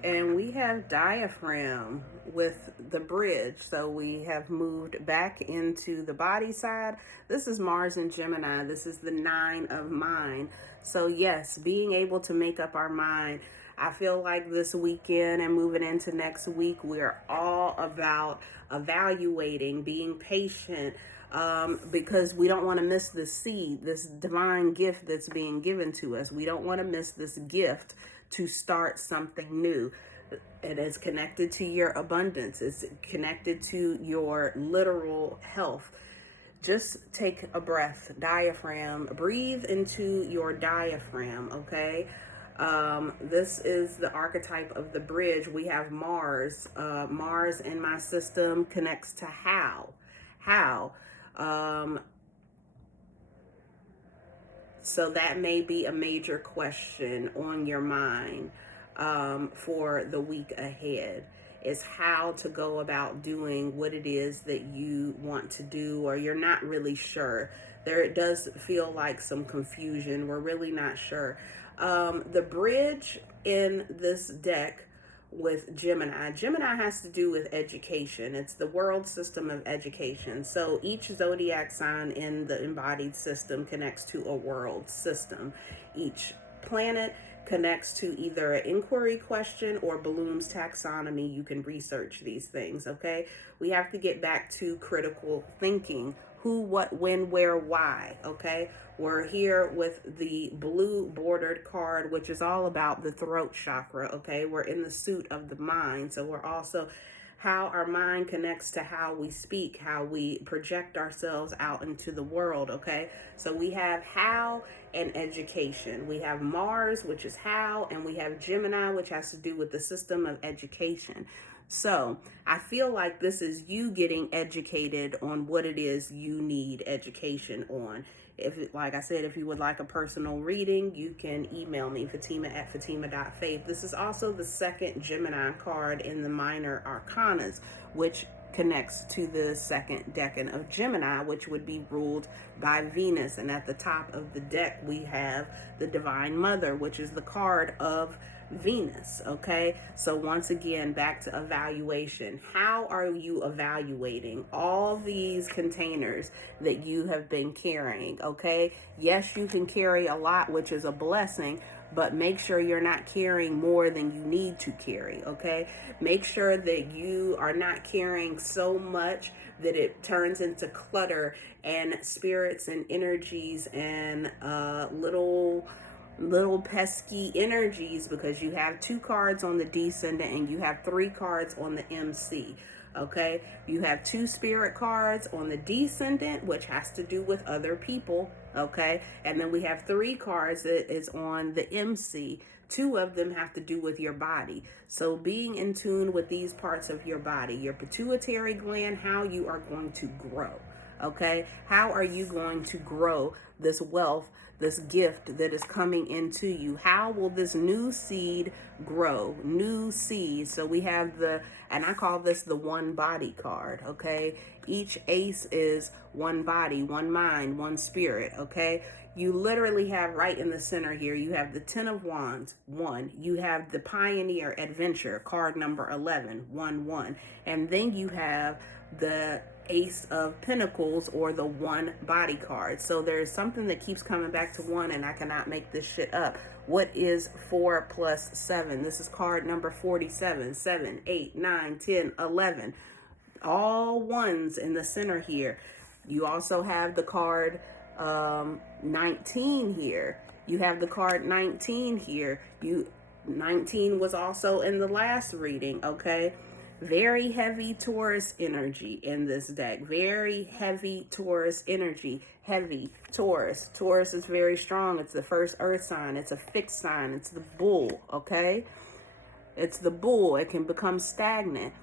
And we have diaphragm with the bridge. So we have moved back into the body side. This is Mars and Gemini. This is the 9 of mind. So yes, being able to make up our mind. I feel like this weekend and moving into next week, we're all about evaluating, being patient, because we don't want to miss the seed, this divine gift that's being given to us. We don't want to miss this gift to start something new. It is connected to your abundance. It's connected to your literal health. Just take a breath. Diaphragm. Breathe into your diaphragm, okay? This is the archetype of the bridge. We have Mars. Mars in my system connects to how. So that may be a major question on your mind for the week ahead, is how to go about doing what it is that you want to do, or you're not really sure. There does feel like some confusion. We're really not sure. The bridge in this deck with Gemini. Gemini has to do with education. It's the world system of education. So each zodiac sign in the embodied system connects to a world system. Each planet connects to either an inquiry question or Bloom's taxonomy. You can research these things, okay? We have to get back to critical thinking. Who, what, when, where, why, okay? We're here with the blue bordered card, which is all about the throat chakra, okay? We're in the suit of the mind, so we're also how our mind connects to how we speak, how we project ourselves out into the world, okay? So we have how and education. We have Mars, which is how, and we have Gemini, which has to do with the system of education. So I feel like this is you getting educated on what it is you need education on. If, like I said, if you would like a personal reading, you can email me, Fatimah@Fatimah.Faith. This is also the second Gemini card in the minor arcanas, which connects to the second decan of Gemini, which would be ruled by Venus. And at the top of the deck, we have the Divine Mother, which is the card of Venus, okay? So once again, back to evaluation. How are you evaluating all these containers that you have been carrying, okay? Yes, you can carry a lot, which is a blessing, but make sure you're not carrying more than you need to carry, okay? Make sure that you are not carrying so much that it turns into clutter and spirits and energies and little pesky energies, because you have 2 cards on the descendant and you have 3 cards on the MC. Okay, you have 2 spirit cards on the descendant, which has to do with other people. Okay, and then we have 3 cards that is on the MC. 2 of them have to do with your body. So being in tune with these parts of your body, your pituitary gland, how you are going to grow. Okay, how are you going to grow this wealth, this gift that is coming into you? How will this new seed grow? New seed. So we have and I call this the one body card, okay? Each ace is one body, one mind, one spirit, okay? You literally have right in the center here, you have the 10 of Wands, 1. You have the Pioneer Adventure, card number 11, 1. And then you have the Ace of Pentacles, or the one body card. So there's something that keeps coming back to 1, and I cannot make this shit up. What is 4 plus 7? This is card number 47. 7, 8, 9, 10, 11. All ones in the center here. You also have the card 19 here. You have the card 19 here. 19 was also in the last reading, okay? Very heavy Taurus energy in this deck. Very heavy Taurus energy. Heavy Taurus. Taurus is very strong. It's the first earth sign. It's a fixed sign. It's the bull, okay? It's the bull. It can become stagnant.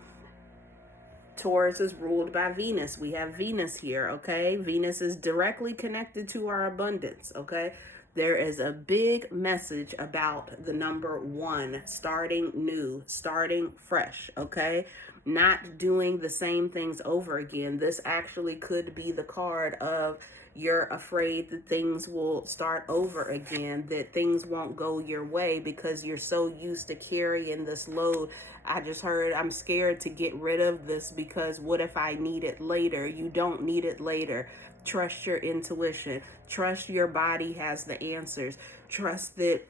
Taurus is ruled by Venus. We have Venus here, okay? Venus is directly connected to our abundance, okay? There is a big message about the number 1, starting new, starting fresh, okay? Not doing the same things over again. This actually could be the card of you're afraid that things will start over again, that things won't go your way because you're so used to carrying this load. I just heard I'm scared to get rid of this because what if I need it later? You don't need it later. Trust your intuition. Trust your body has the answers. Trust that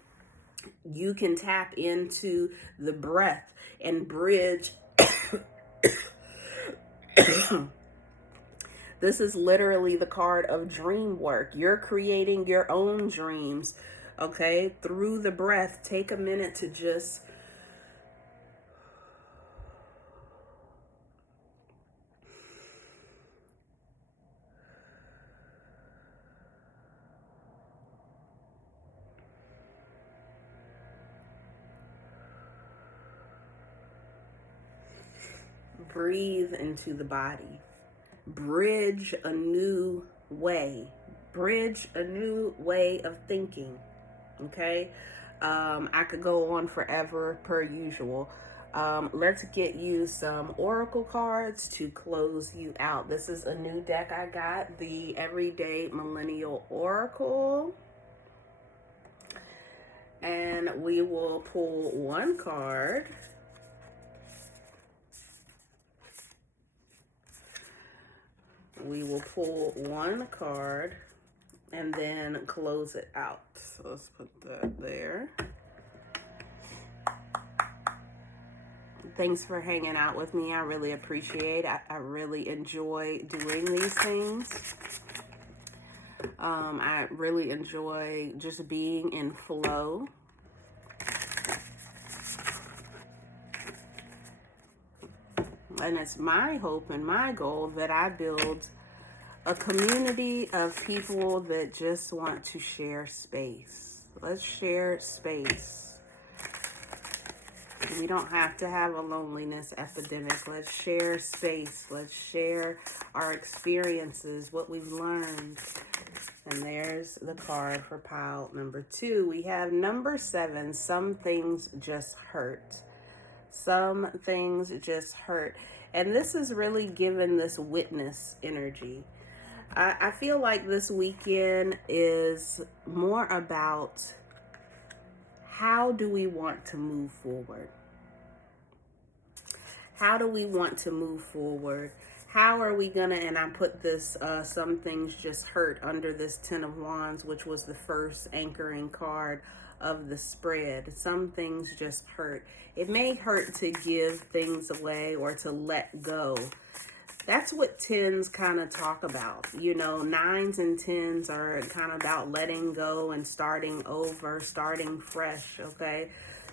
you can tap into the breath and bridge. This is literally the card of dream work. You're creating your own dreams, okay? Through the breath, take a minute to just breathe into the body. Bridge a new way. Bridge a new way of thinking, okay? I could go on forever per usual. Let's get you some oracle cards to close you out. This is a new deck I got, the Everyday Millennial Oracle. And we will pull 1 card. We will pull 1 card, and then close it out. So let's put that there. Thanks for hanging out with me. I really appreciate it. I really enjoy doing these things. I really enjoy just being in flow. And it's my hope and my goal that I build a community of people that just want to share space. Let's share space. We don't have to have a loneliness epidemic. Let's share space. Let's share our experiences, what we've learned. And there's the card for pile number 2. We have number 7. Some things just hurt. Some things just hurt. And this is really given this witness energy. I feel like this weekend is more about how do we want to move forward? How do we want to move forward? How are we gonna, and I put this, some things just hurt under this 10 of Wands, which was the first anchoring card of the spread. Some things just hurt. It may hurt to give things away or to let go. That's what 10s kind of talk about. You know, 9s and 10s are kind of about letting go and starting over, starting fresh, okay?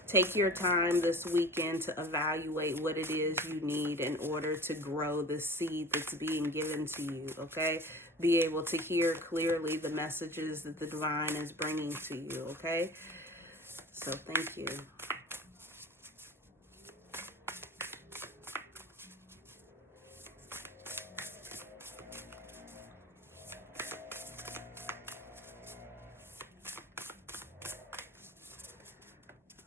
Take your time this weekend to evaluate what it is you need in order to grow the seed that's being given to you, okay? Be able to hear clearly the messages that the divine is bringing to you, okay? So thank you.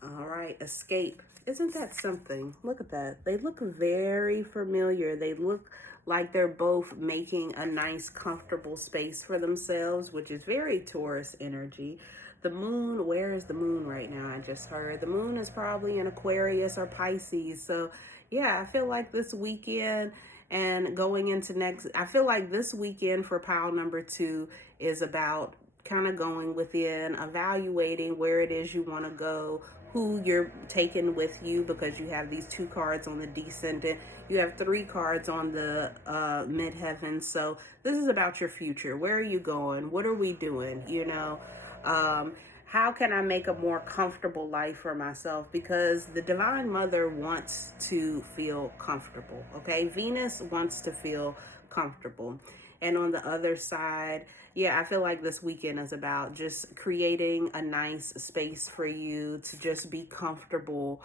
All right, escape. Isn't that something? Look at that. They look very familiar. They look like they're both making a nice, comfortable space for themselves, which is very Taurus energy. The moon, where is the moon right now? I just heard. The moon is probably in Aquarius or Pisces. So, yeah, I feel like this weekend and going into next, I feel like this weekend for pile number 2 is about kind of going within, evaluating where it is you want to go, who you're taking with you, because you have these 2 cards on the descendant. You have 3 cards on the midheaven. So this is about your future. Where are you going? What are we doing? You know, how can I make a more comfortable life for myself? Because the Divine Mother wants to feel comfortable, okay? Venus wants to feel comfortable. And on the other side, yeah, I feel like this weekend is about just creating a nice space for you to just be comfortable,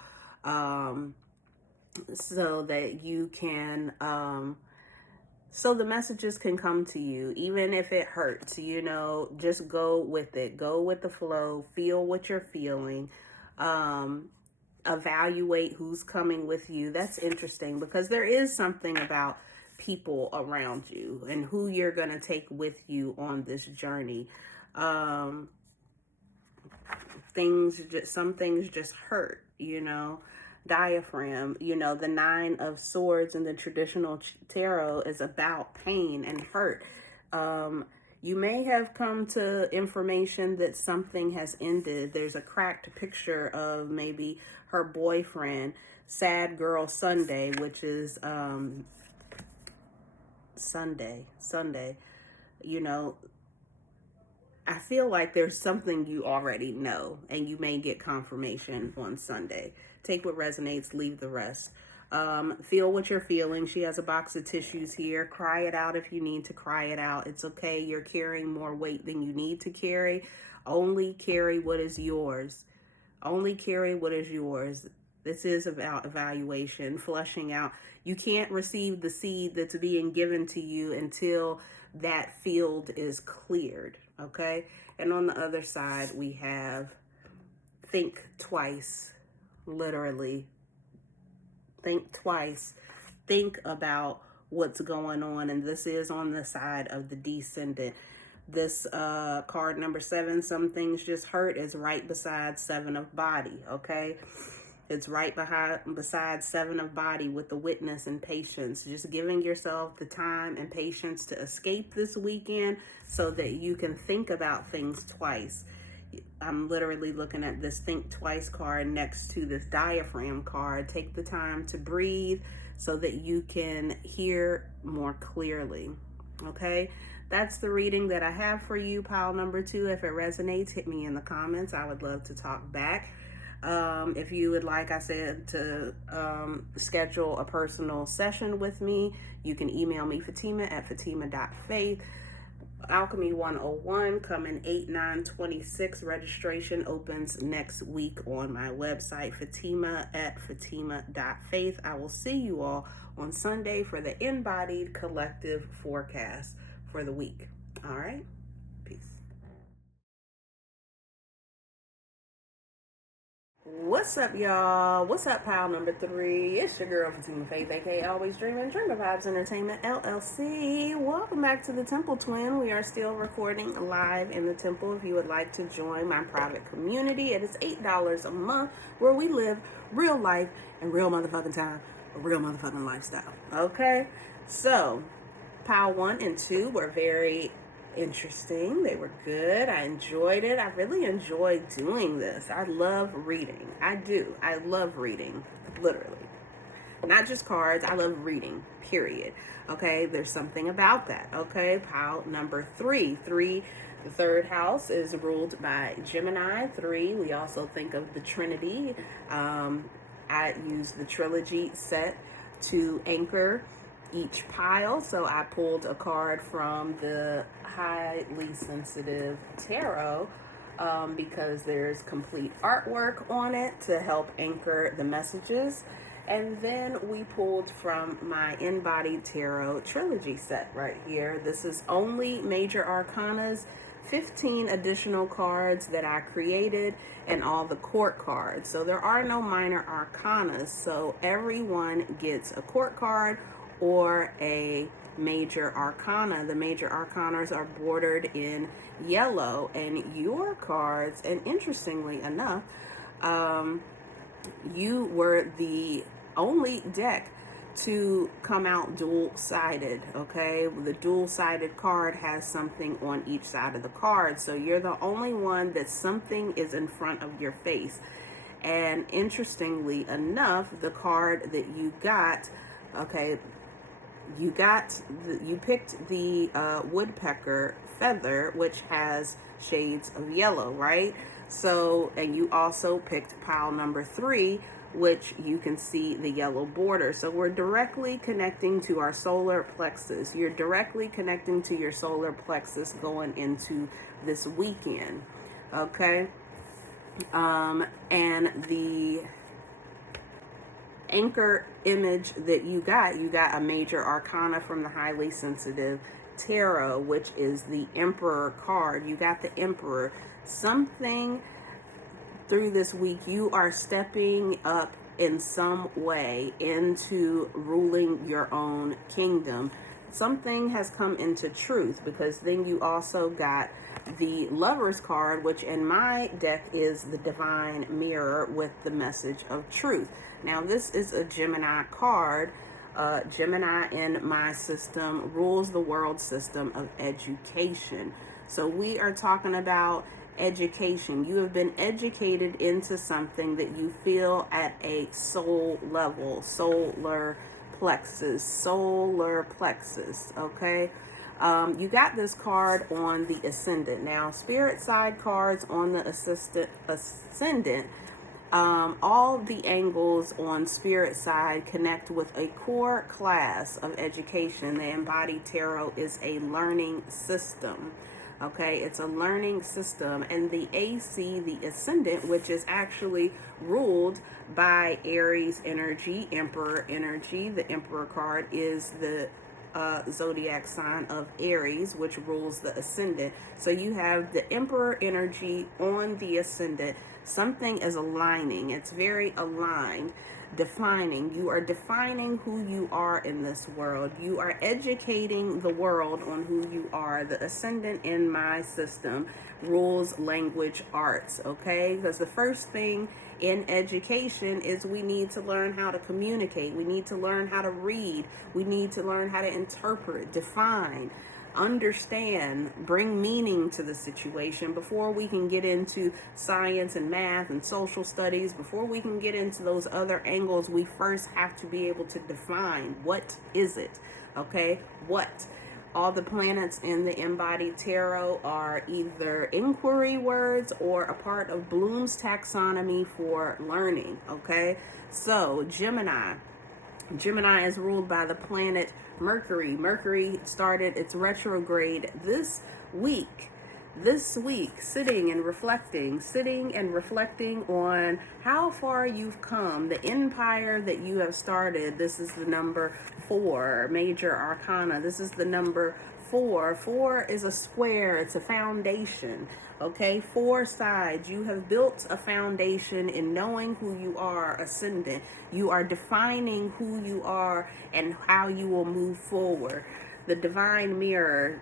so that you can, so the messages can come to you, even if it hurts, you know, just go with it. Go with the flow. Feel what you're feeling. Evaluate who's coming with you. That's interesting because there is something about people around you and who you're going to take with you on this journey. Some things just hurt, you know. Diaphragm, you know, the 9 of Swords in the traditional tarot is about pain and hurt. You may have come to information that something has ended. There's a cracked picture of maybe her boyfriend, Sad Girl Sunday, which is Sunday, you know. I feel like there's something you already know and you may get confirmation on Sunday. Take what resonates, leave the rest. Feel what you're feeling. She has a box of tissues here. Cry it out if you need to cry it out. It's okay. You're carrying more weight than you need to carry. Only carry what is yours. Only carry what is yours. This is about evaluation, flushing out. You can't receive the seed that's being given to you until that field is cleared, okay? And on the other side, we have think twice, literally. Think twice. Think about what's going on, and this is on the side of the descendant. This card number 7, some things just hurt, is right beside 7 of body, okay? It's right beside Seven of Body with the Witness and Patience. Just giving yourself the time and patience to escape this weekend so that you can think about things twice. I'm literally looking at this Think Twice card next to this Diaphragm card. Take the time to breathe so that you can hear more clearly. Okay? That's the reading that I have for you, pile number 2. If it resonates, hit me in the comments. I would love to talk back. If you would like, I said, to schedule a personal session with me, you can email me, Fatimah at fatimah.faith. Alchemy 101 coming 8/9/26. Registration opens next week on my website, Fatimah at fatimah.faith. I will see you all on Sunday for the InBodied collective forecast for the week. All right. Peace. What's up, y'all? What's up, pile number 3? It's your girl, Fatimah Faith, aka Always Dreaming, Dreamer Vibes Entertainment, LLC. Welcome back to the Temple Twin. We are still recording live in the Temple. If you would like to join my private community, it is $8 a month where we live real life in real motherfucking time, a real motherfucking lifestyle. Okay? So, pile 1 and 2 were very interesting. They were good. I enjoyed it. I really enjoyed doing this. I love reading. I do. I love reading, literally. Not just cards. I love reading, period. Okay, there's something about that. Okay, pile number 3. The third house is ruled by Gemini. 3, we also think of the Trinity. I use the trilogy set to anchor each pile. So I pulled a card from the Highly Sensitive Tarot because there's complete artwork on it to help anchor the messages. And then we pulled from my InBodied Tarot trilogy set right here. This is only major arcanas, 15 additional cards that I created, and all the court cards. So there are no minor arcanas. So everyone gets a court card or a major arcana. The major arcanas are bordered in yellow, and your cards, and interestingly enough, you were the only deck to come out dual-sided. Okay, the dual-sided card has something on each side of the card, so you're the only one that something is in front of your face. And interestingly enough, the card that you got, okay, you picked the Woodpecker feather, which has shades of yellow, right? So, and you also picked pile number 3, which you can see the yellow border. So we're directly connecting to our solar plexus. You're directly connecting to your solar plexus going into this weekend, okay? And the anchor image that you got a major arcana from the Highly Sensitive Tarot, which is the Emperor card. You got the Emperor. Something through this week, you are stepping up in some way into ruling your own kingdom. Something has come into truth, because then you also got the Lover's card, which in my deck is the Divine Mirror with the message of truth. Now, this is a Gemini card. Gemini in my system rules the world system of education. So we are talking about education. You have been educated into something that you feel at a soul level, solar plexus, okay? You got this card on the ascendant. Now, spirit side cards on the ascendant, all the angles on spirit side connect with a core class of education. The InBodied Tarot is a learning system. Okay, it's a learning system. And the AC, the ascendant, which is actually ruled by Aries energy, Emperor energy. The Emperor card is the zodiac sign of Aries, which rules the ascendant. So you have the Emperor energy on the ascendant. Something is aligning. It's very aligned. defining. You are defining who you are in this world. You are educating the world on who you are. The ascendant in my system rules language arts, okay? Because the first thing in education is we need to learn how to communicate. We need to learn how to read. We need to learn how to interpret, define, understand, bring meaning to the situation before we can get into science and math and social studies. Before we can get into those other angles, we first have to be able to define what is it, okay? What? All the planets in the InBodied Tarot are either inquiry words or a part of Bloom's taxonomy for learning, okay? So Gemini is ruled by the planet Mercury. Mercury started its retrograde this week, sitting and reflecting on how far you've come, the empire that you have started. This is the number 4, major arcana. This is the number 4. 4 is a square, it's a foundation. Okay, 4 sides. You have built a foundation in knowing who you are, ascendant. You are defining who you are and how you will move forward. The divine mirror,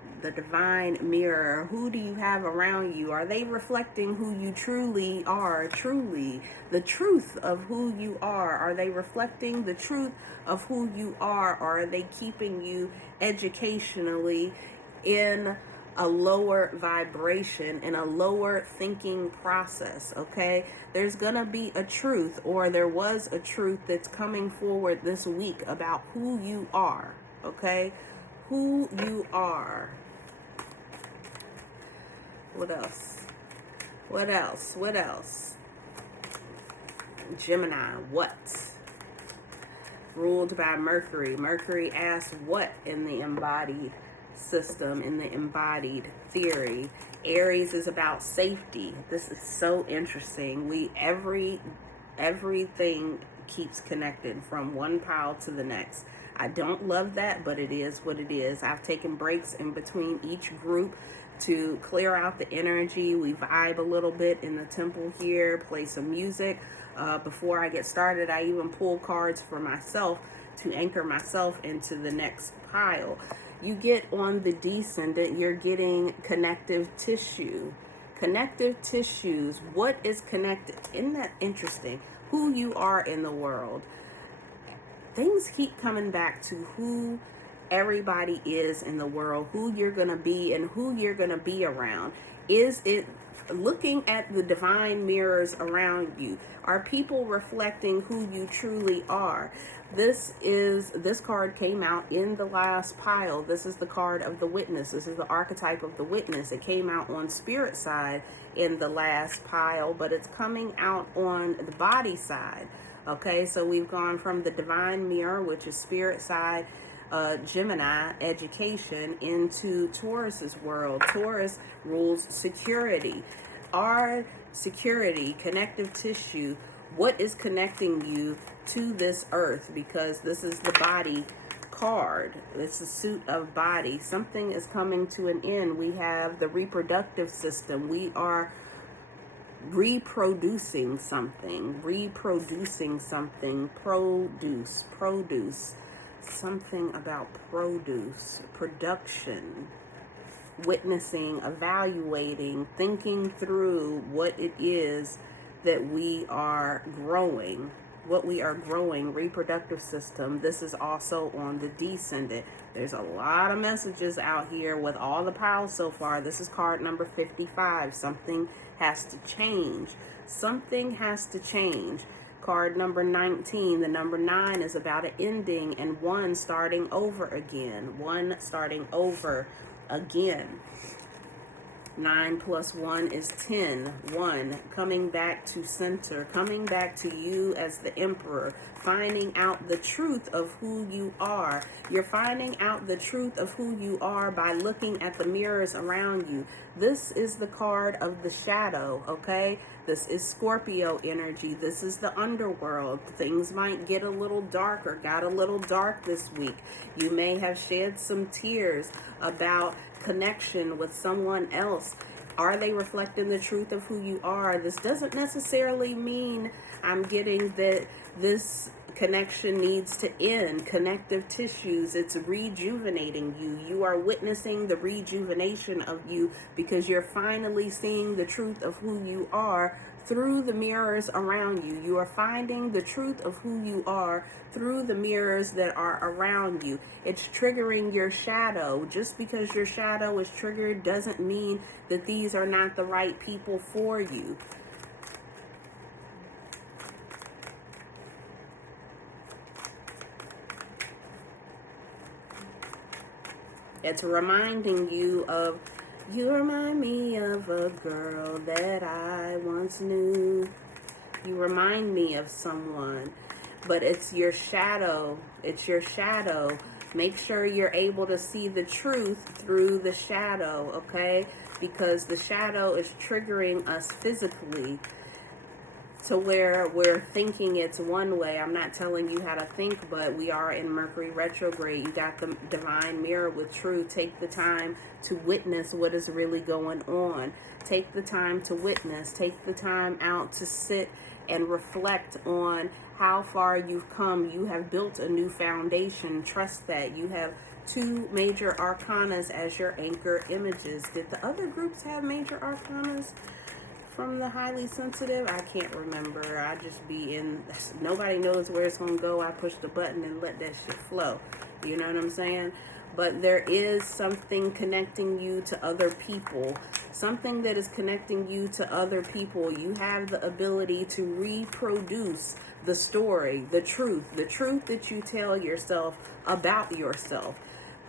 who do you have around you? Are they reflecting who you truly are? Truly, the truth of who you are. Are they reflecting the truth of who you are? Or are they keeping you educationally in a lower vibration, in a lower thinking process, okay? There's gonna be a truth, or there was a truth that's coming forward this week about who you are, okay? Who you are. What else? Gemini, what? Ruled by Mercury. Mercury asks what in the embodied system, in the embodied theory. Aries is about safety. This is so interesting. Everything keeps connected from one pile to the next. I don't love that, but it is what it is. I've taken breaks in between each group to clear out the energy. We vibe a little bit in the temple here, play some music. Before I get started, I even pull cards for myself to anchor myself into the next pile. You get on the descendant, you're getting connective tissue. Connective tissues. What is connected? Isn't that interesting? Who you are in the world. Things keep coming back to who everybody is in the world, who you're going to be and who you're going to be around. Is it looking at the divine mirrors around you? Are people reflecting who you truly are? This card came out in the last pile. This is the card of the witness. This is the archetype of the witness. It came out on spirit side in the last pile, but it's coming out on the body side. Okay, so we've gone from the divine mirror, which is spirit side, Gemini, education, into Taurus's world. Taurus rules security. Our security, connective tissue, what is connecting you to this earth? Because this is the body card. It's a suit of body. Something is coming to an end. We have the reproductive system. We are reproducing something, produce, something about produce, production, witnessing, evaluating, thinking through what it is that we are growing, reproductive system. This is also on the descendant. There's a lot of messages out here with all the piles so far. This is card number 55. Something has to change. Card number 19. The number 9 is about an ending and one starting over again. 9 plus 1 is 10. 1, coming back to center, coming back to you as the emperor, finding out the truth of who you are. You're finding out the truth of who you are by looking at the mirrors around you. This is the card of the shadow, okay? This is Scorpio energy. This is the underworld. Things might get a little darker, got a little dark this week. You may have shed some tears about connection with someone else. Are they reflecting the truth of who you are? This doesn't necessarily mean I'm getting that This connection needs to end. Connective tissues, it's rejuvenating you. You are witnessing the rejuvenation of you because you're finally seeing the truth of who you are through the mirrors around you. You are finding the truth of who you are through the mirrors that are around you. It's triggering your shadow. Just because your shadow is triggered doesn't mean that these are not the right people for you. It's reminding you of, you remind me of a girl that I once knew. You remind me of someone, but it's your shadow. It's your shadow. Make sure you're able to see the truth through the shadow, okay? Because the shadow is triggering us physically to where we're thinking it's one way. I'm not telling you how to think, but we are in Mercury retrograde. You got the divine mirror with truth. Take the time to witness what is really going on. Take the time to witness. Take the time out to sit and reflect on how far you've come. You have built a new foundation. Trust that. You have 2 major arcanas as your anchor images. Did the other groups have major arcanas from the highly sensitive? I can't remember. I just be in, nobody knows where it's gonna go. I push the button and let that shit flow. You know what I'm saying? But there is something connecting you to other people. Something that is connecting you to other people. You have the ability to reproduce the story, the truth that you tell yourself about yourself.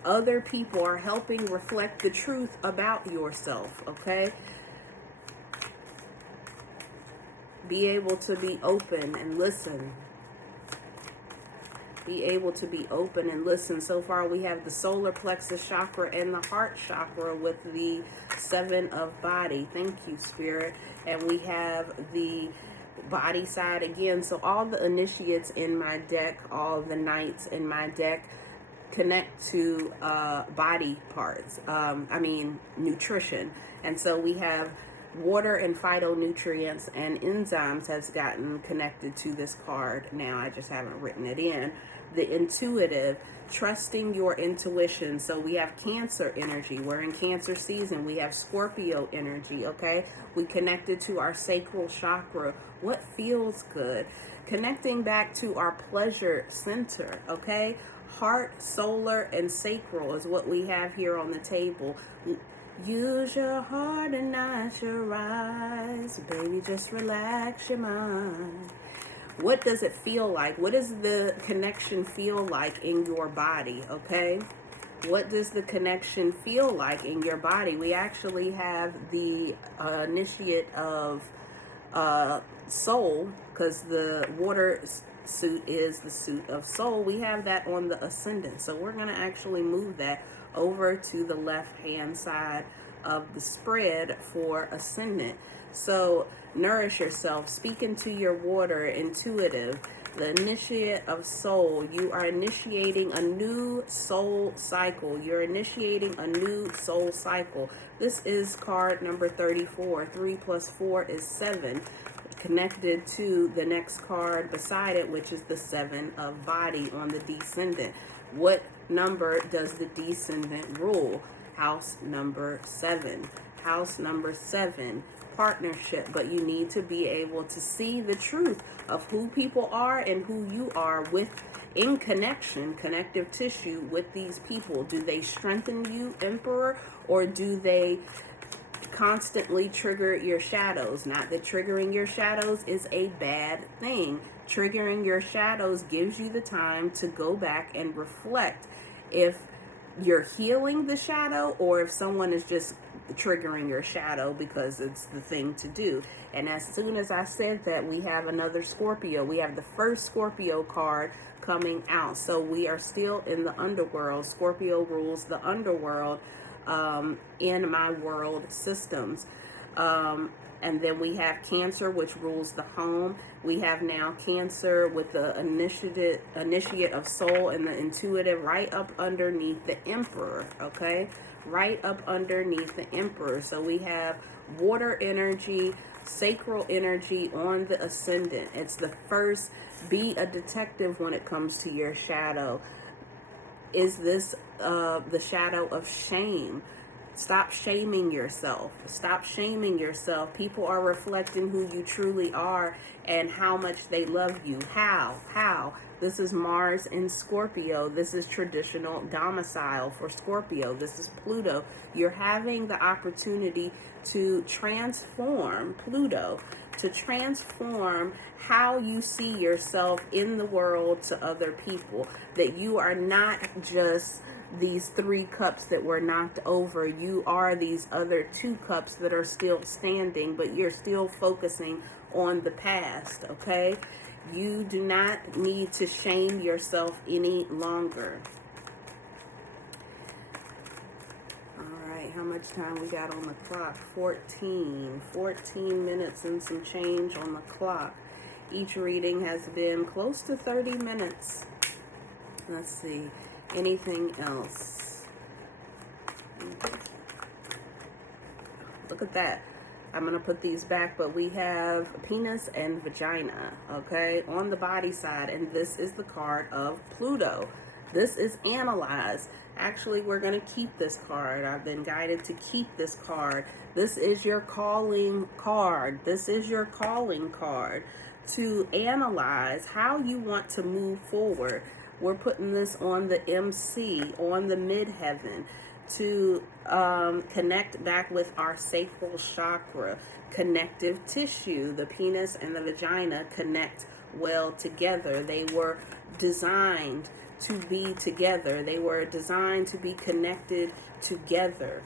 Other people are helping reflect the truth about yourself, okay? Be able to be open and listen. Be able to be open and listen. So far we have the solar plexus chakra and the heart chakra with the 7 of body. Thank you, Spirit. And we have the body side again. So all the initiates in my deck, all the knights in my deck connect to body parts. Nutrition. And so we have water and phytonutrients and enzymes has gotten connected to this card. Now I just haven't written it in. The intuitive, trusting your intuition. So we have Cancer energy. We're in Cancer season. We have Scorpio energy, okay? We connected to our sacral chakra. What feels good? Connecting back to our pleasure center, okay? Heart, solar, and sacral is what we have here on the table. Use your heart and not your eyes. Baby, just relax your mind. What does it feel like? What does the connection feel like in your body, okay? What does the connection feel like in your body? We actually have the initiate of soul, because the water suit is the suit of soul. We have that on the ascendant. So we're going to actually move that over to the left hand side of the spread for ascendant. So nourish yourself, speak into your water, intuitive, the initiate of soul. You are initiating a new soul cycle. You're initiating a new soul cycle. This is card number 34. 3 plus 4 is 7. Connected to the next card beside it, which is the 7 of body on the descendant. What number does the descendant rule? House number 7. House number 7, partnership. But you need to be able to see the truth of who people are and who you are with, in connection, connective tissue with these people. Do they strengthen you, Emperor, or do they constantly trigger your shadows? Not that triggering your shadows is a bad thing. Triggering your shadows gives you the time to go back and reflect if you're healing the shadow or if someone is just triggering your shadow because it's the thing to do. And as soon as I said that, we have another Scorpio. We have the first Scorpio card coming out. So we are still in the underworld. Scorpio rules the underworld in my world systems. And then we have Cancer, which rules the home. We have now Cancer with the initiate of soul and the intuitive right up underneath the Emperor, okay? Right up underneath the Emperor. So we have water energy, sacral energy on the ascendant. It's the first. Be a detective when it comes to your shadow. Is this the shadow of shame? Stop shaming yourself. Stop shaming yourself. People are reflecting who you truly are and how much they love you. How? This is Mars in Scorpio. This is traditional domicile for Scorpio. This is Pluto. You're having the opportunity to transform Pluto, to transform how you see yourself in the world to other people. That you are not just these 3 cups that were knocked over. You are these other 2 cups that are still standing, but you're still focusing on the past, okay? You do not need to shame yourself any longer. All right, how much time we got on the clock? 14 minutes and some change on the clock. Each reading has been close to 30 minutes. Let's see. Anything else? Look at that. I'm going to put these back, but we have penis and vagina, okay, on the body side. And this is the card of Pluto. This is analyze. Actually, we're going to keep this card. I've been guided to keep this card. This is your calling card. This is your calling card to analyze how you want to move forward. We're putting this on the MC, on the midheaven, to connect back with our sacral chakra, connective tissue. The penis and the vagina connect well together. They were designed to be together. They were designed to be connected together.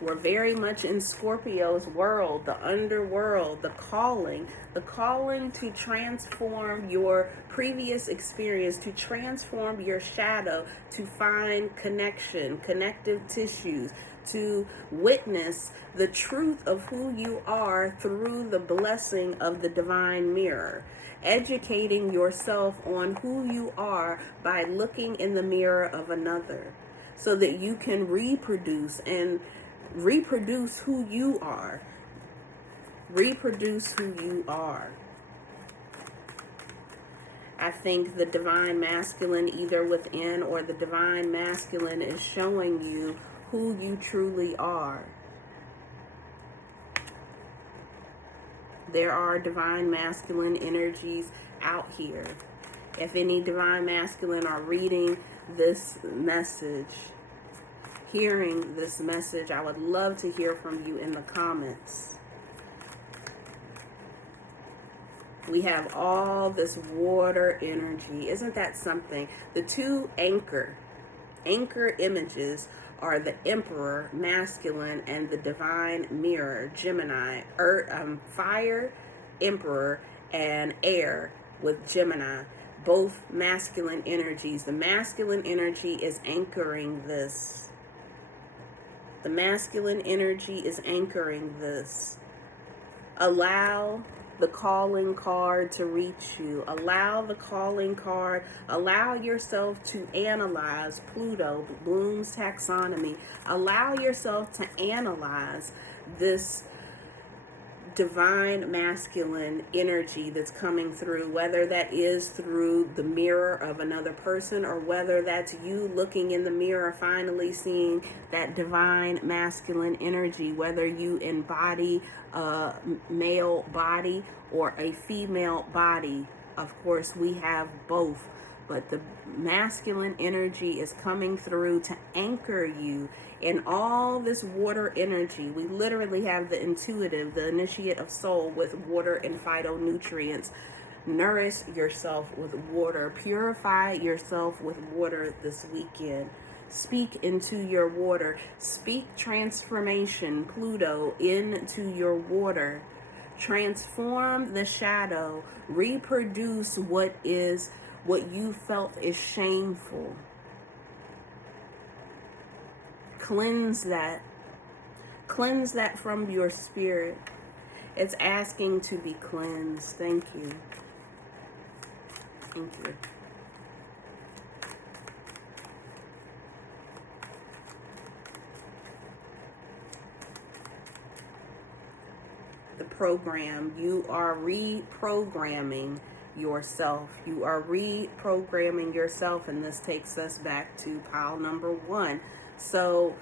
We're very much in Scorpio's world, the underworld, the calling to transform your previous experience, to transform your shadow, to find connection, connective tissues, to witness the truth of who you are through the blessing of the divine mirror. Educating yourself on who you are by looking in the mirror of another, so that you can reproduce who you are. Reproduce who you are. I think the divine masculine, either within or the divine masculine, is showing you who you truly are. There are divine masculine energies out here. If any divine masculine are reading this message, hearing this message, I would love to hear from you in the comments. We have all this water energy. Isn't that something? The 2 anchor images are the Emperor, masculine, and the divine mirror, Gemini. Fire, Emperor, and air with Gemini. Both masculine energies. The masculine energy is anchoring this. The masculine energy is anchoring this. Allow the calling card to reach you. Allow the calling card. Allow yourself to analyze Pluto, Bloom's taxonomy. Allow yourself to analyze this divine masculine energy that's coming through, whether that is through the mirror of another person or whether that's you looking in the mirror, finally seeing that divine masculine energy, whether you embody a male body or a female body. Of course, we have both, but the masculine energy is coming through to anchor you in all this water energy. We literally have the intuitive, the initiate of soul with water and phytonutrients. Nourish yourself with water. Purify yourself with water this weekend. Speak into your water. Speak transformation, Pluto, into your water. Transform the shadow. Reproduce what you felt is shameful. Cleanse that. Cleanse that from your spirit. It's asking to be cleansed. Thank you. Thank you. program. You are reprogramming yourself. You are reprogramming yourself, and this takes us back to pile number 1. So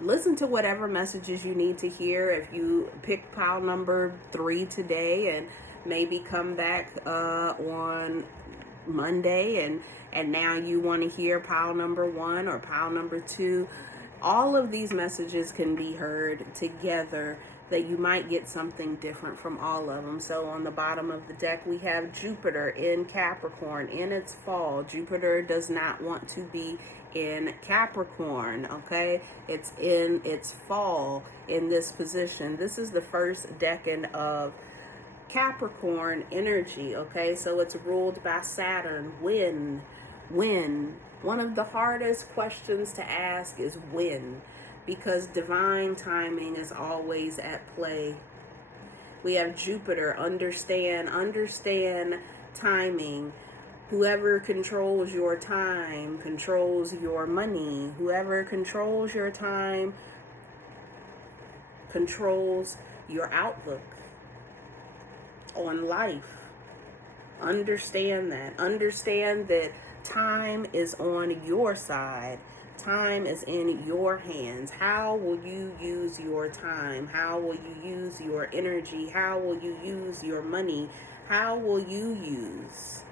listen to whatever messages you need to hear. If you pick pile number 3 today, and maybe come back on Monday, and now you want to hear pile number 1 or pile number 2, all of these messages can be heard together, that you might get something different from all of them. So on the bottom of the deck, we have Jupiter in Capricorn in its fall. Jupiter does not want to be in Capricorn, okay? It's in its fall in this position. This is the first decan of Capricorn energy, okay? So it's ruled by Saturn. When? One of the hardest questions to ask is when, because divine timing is always at play. We have Jupiter. Understand timing. Whoever controls your time controls your money. Whoever controls your time controls your outlook on life. Understand that. Understand that time is on your side. Time is in your hands. How will you use your time? How will you use your energy? How will you use your money? How will you use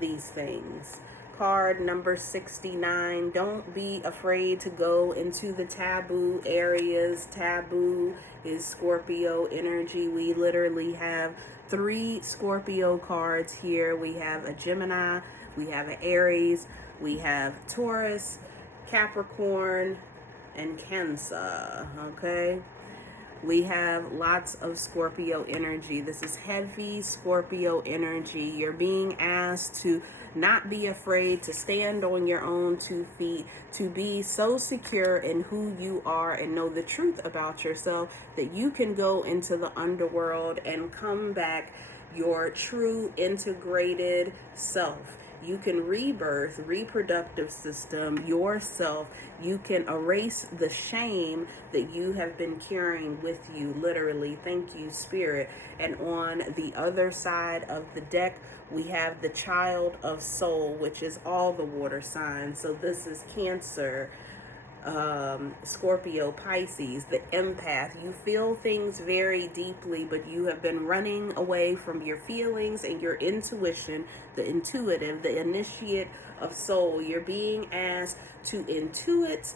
these things? Card number 69. Don't be afraid to go into the taboo areas. Taboo is Scorpio energy. We literally have 3 Scorpio cards here. We have a Gemini, we have an Aries, we have Taurus, Capricorn, and Cancer, okay? We have lots of Scorpio energy. This is heavy Scorpio energy. You're being asked to not be afraid, to stand on your own 2 feet, to be so secure in who you are and know the truth about yourself that you can go into the underworld and come back your true integrated self. You can rebirth, reproductive system, yourself. You can erase the shame that you have been carrying with you, literally. Thank you, Spirit. And on the other side of the deck, we have the Child of Soul, which is all the water signs. So this is Cancer, Scorpio, Pisces, the empath. You feel things very deeply, but you have been running away from your feelings and your intuition, the intuitive, the initiate of soul. You're being asked to intuit.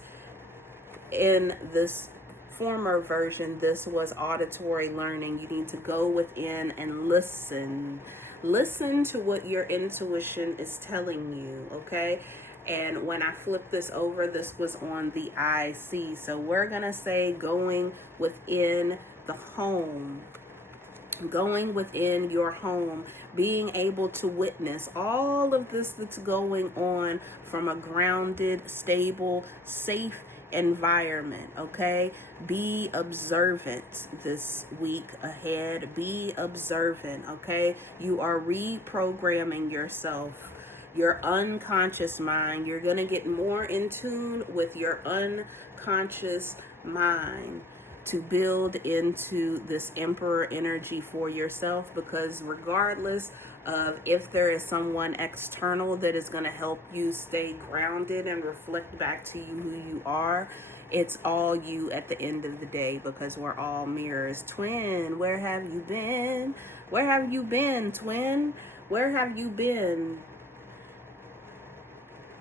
In this former version, this was auditory learning. You need to go within and listen. Listen to what your intuition is telling you, okay? And when I flip this over, this was on the IC. So we're going to say going within the home. Going within your home. Being able to witness all of this that's going on from a grounded, stable, safe environment, okay? Be observant this week ahead. Be observant, okay? You are reprogramming yourself. Your unconscious mind. You're going to get more in tune with your unconscious mind to build into this Emperor energy for yourself, because regardless of if there is someone external that is going to help you stay grounded and reflect back to you who you are, it's all you at the end of the day, because we're all mirrors. Twin, where have you been? Where have you been, twin? Where have you been?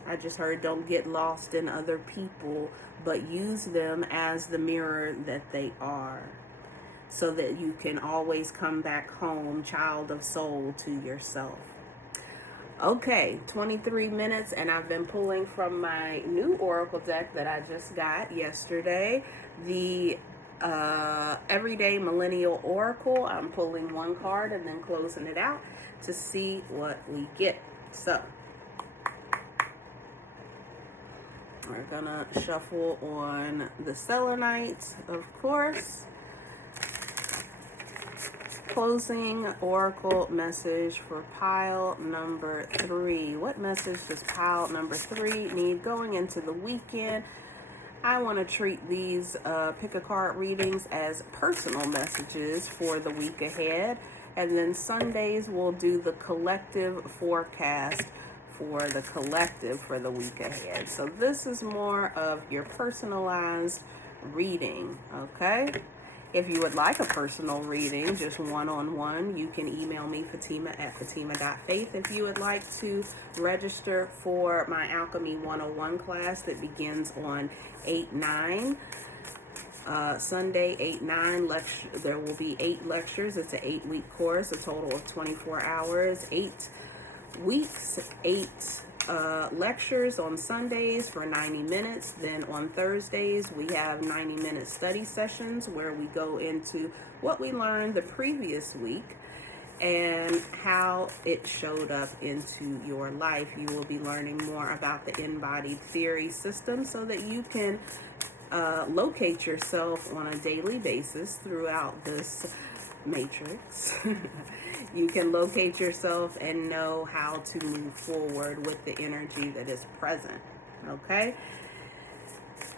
I just heard don't get lost in other people, but use them as the mirror that they are, so that you can always come back home, child of soul, to yourself. Okay, 23 minutes, and I've been pulling from my new Oracle deck that I just got yesterday, the Everyday Millennial Oracle. I'm pulling one card and then closing it out to see what we get. So we're gonna shuffle on the Selenites, of course. Closing Oracle message for pile number 3. What message does pile number 3 need going into the weekend? I want to treat these pick a card readings as personal messages for the week ahead. And then Sundays we'll do the collective forecast for the collective for the week ahead. So this is more of your personalized reading, okay? If you would like a personal reading, just one-on-one, you can email me, Fatimah at Fatimah.Faith. If you would like to register for my Alchemy 101 class that begins on 8/9, Sunday 8/9, there will be 8 lectures. It's an 8-week course, a total of 24 hours, 8 weeks, 8 lectures on Sundays for 90 minutes. Then on Thursdays, we have 90-minute study sessions where we go into what we learned the previous week and how it showed up into your life. You will be learning more about the InBodied theory system so that you can locate yourself on a daily basis throughout this matrix. You can locate yourself and know how to move forward with the energy that is present. Okay?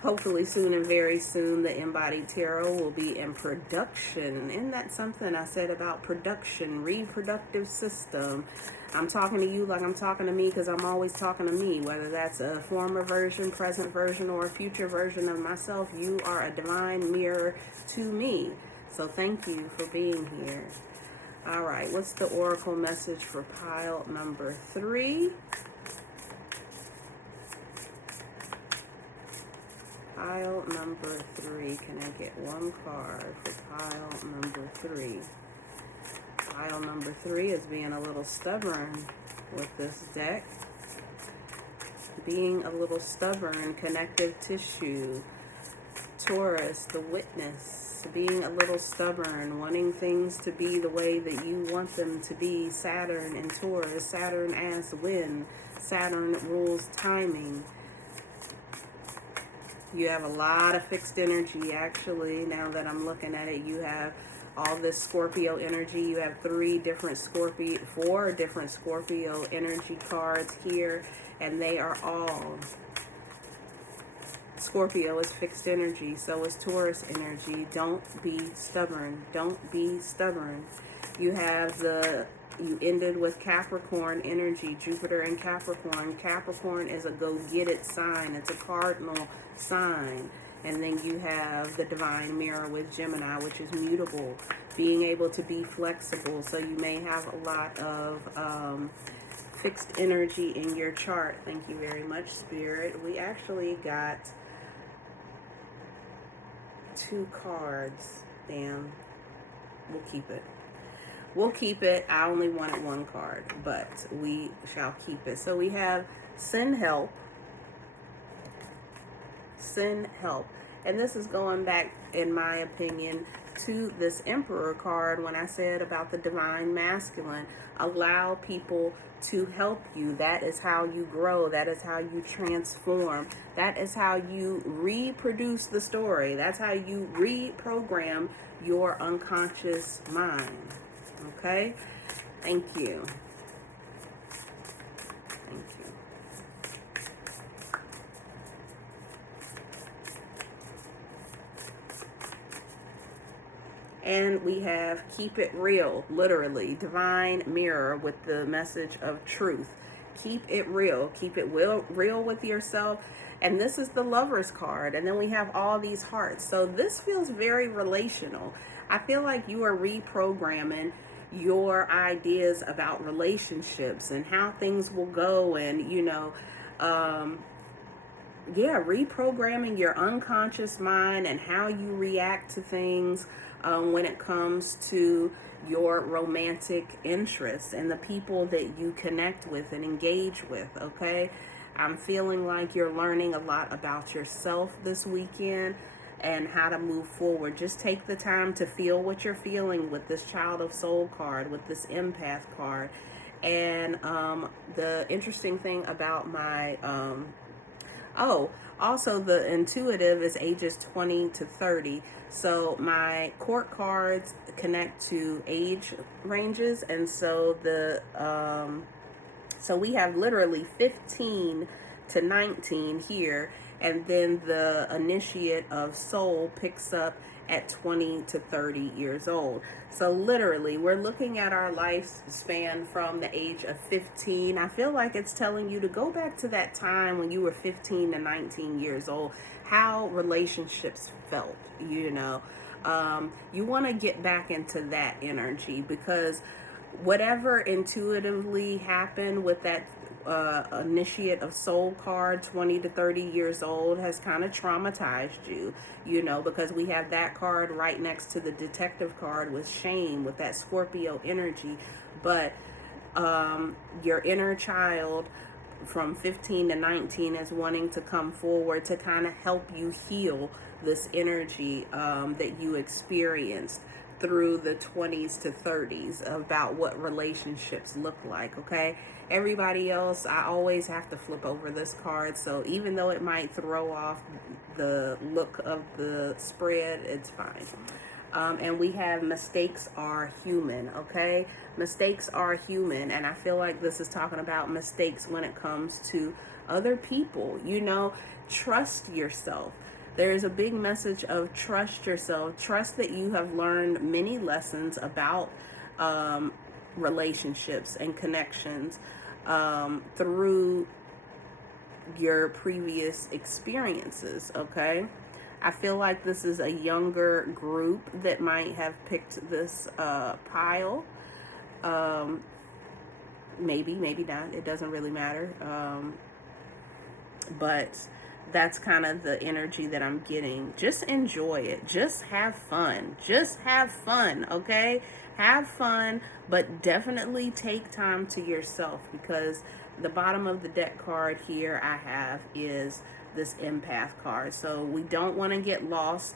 Hopefully soon and very soon, the InBodied Tarot will be in production. Isn't that something I said about production, reproductive system? I'm talking to you like I'm talking to me because I'm always talking to me. Whether that's a former version, present version, or a future version of myself, you are a divine mirror to me. So thank you for being here. All right, what's the oracle message for pile number 3? Pile number 3. Can I get one card for pile number 3? Pile number 3 is being a little stubborn with this deck. Being a little stubborn, connective tissue. Taurus, the witness. Being a little stubborn, wanting things to be the way that you want them to be. Saturn and Taurus. Saturn as wind. Saturn rules timing. You have a lot of fixed energy, actually. Now that I'm looking at it, you have all this Scorpio energy. You have 4 different Scorpio energy cards here, and they are all Scorpio is fixed energy, so is Taurus energy. Don't be stubborn. Don't be stubborn. You ended with Capricorn energy, Jupiter and Capricorn. Capricorn is a go-get-it sign. It's a cardinal sign. And then you have the divine mirror with Gemini, which is mutable, being able to be flexible. So you may have a lot of fixed energy in your chart. Thank you very much, Spirit. We actually got 2 cards. Damn. We'll keep it. We'll keep it. I only wanted 1 card, but we shall keep it. So we have send help. Send help. And this is going back, in my opinion, to this Emperor card when I said about the divine masculine. Allow people to help you. That is how you grow. That is how you transform. That is how you reproduce the story. That's how you reprogram your unconscious mind. Okay? Thank you. Thank you. And we have keep it real, literally, divine mirror with the message of truth. Keep it real. Keep it real with yourself. And this is the Lover's card. And then we have all these hearts. So this feels very relational. I feel like you are reprogramming your ideas about relationships and how things will go, and reprogramming your unconscious mind and how you react to things when it comes to your romantic interests and the people that you connect with and engage with. Okay, I'm feeling like you're learning a lot about yourself this weekend and how to move forward. Just take the time to feel what you're feeling with this Child of Soul card, with this Empath card. And the interesting thing about my also the intuitive is ages 20 to 30. So my court cards connect to age ranges, and so so we have literally 15 to 19 here. And then the initiate of soul picks up at 20 to 30 years old. So literally, we're looking at our lifespan from the age of 15. I feel like it's telling you to go back to that time when you were 15 to 19 years old, how relationships felt, you know. You want to get back into that energy, because whatever intuitively happened with that initiate of soul card, 20 to 30 years old, has kind of traumatized you, you know, because we have that card right next to the detective card with shame, with that Scorpio energy. But your inner child from 15 to 19 is wanting to come forward to kind of help you heal this energy that you experienced through the 20s to 30s, about what relationships look like. Okay, everybody else, I always have to flip over this card, so even though it might throw off the look of the spread, it's fine. And we have mistakes are human. Okay, mistakes are human, and I feel like this is talking about mistakes when it comes to other people. You know, trust yourself. There's a big message of trust yourself. Trust that you have learned many lessons about relationships and connections through your previous experiences. Okay, I feel like this is a younger group that might have picked this pile. Maybe not. It doesn't really matter. But that's kind of the energy that I'm getting. Just enjoy it. Just have fun. Just have fun, okay? Have fun, but definitely take time to yourself, because the bottom of the deck card here I have is this empath card. So we don't want to get lost,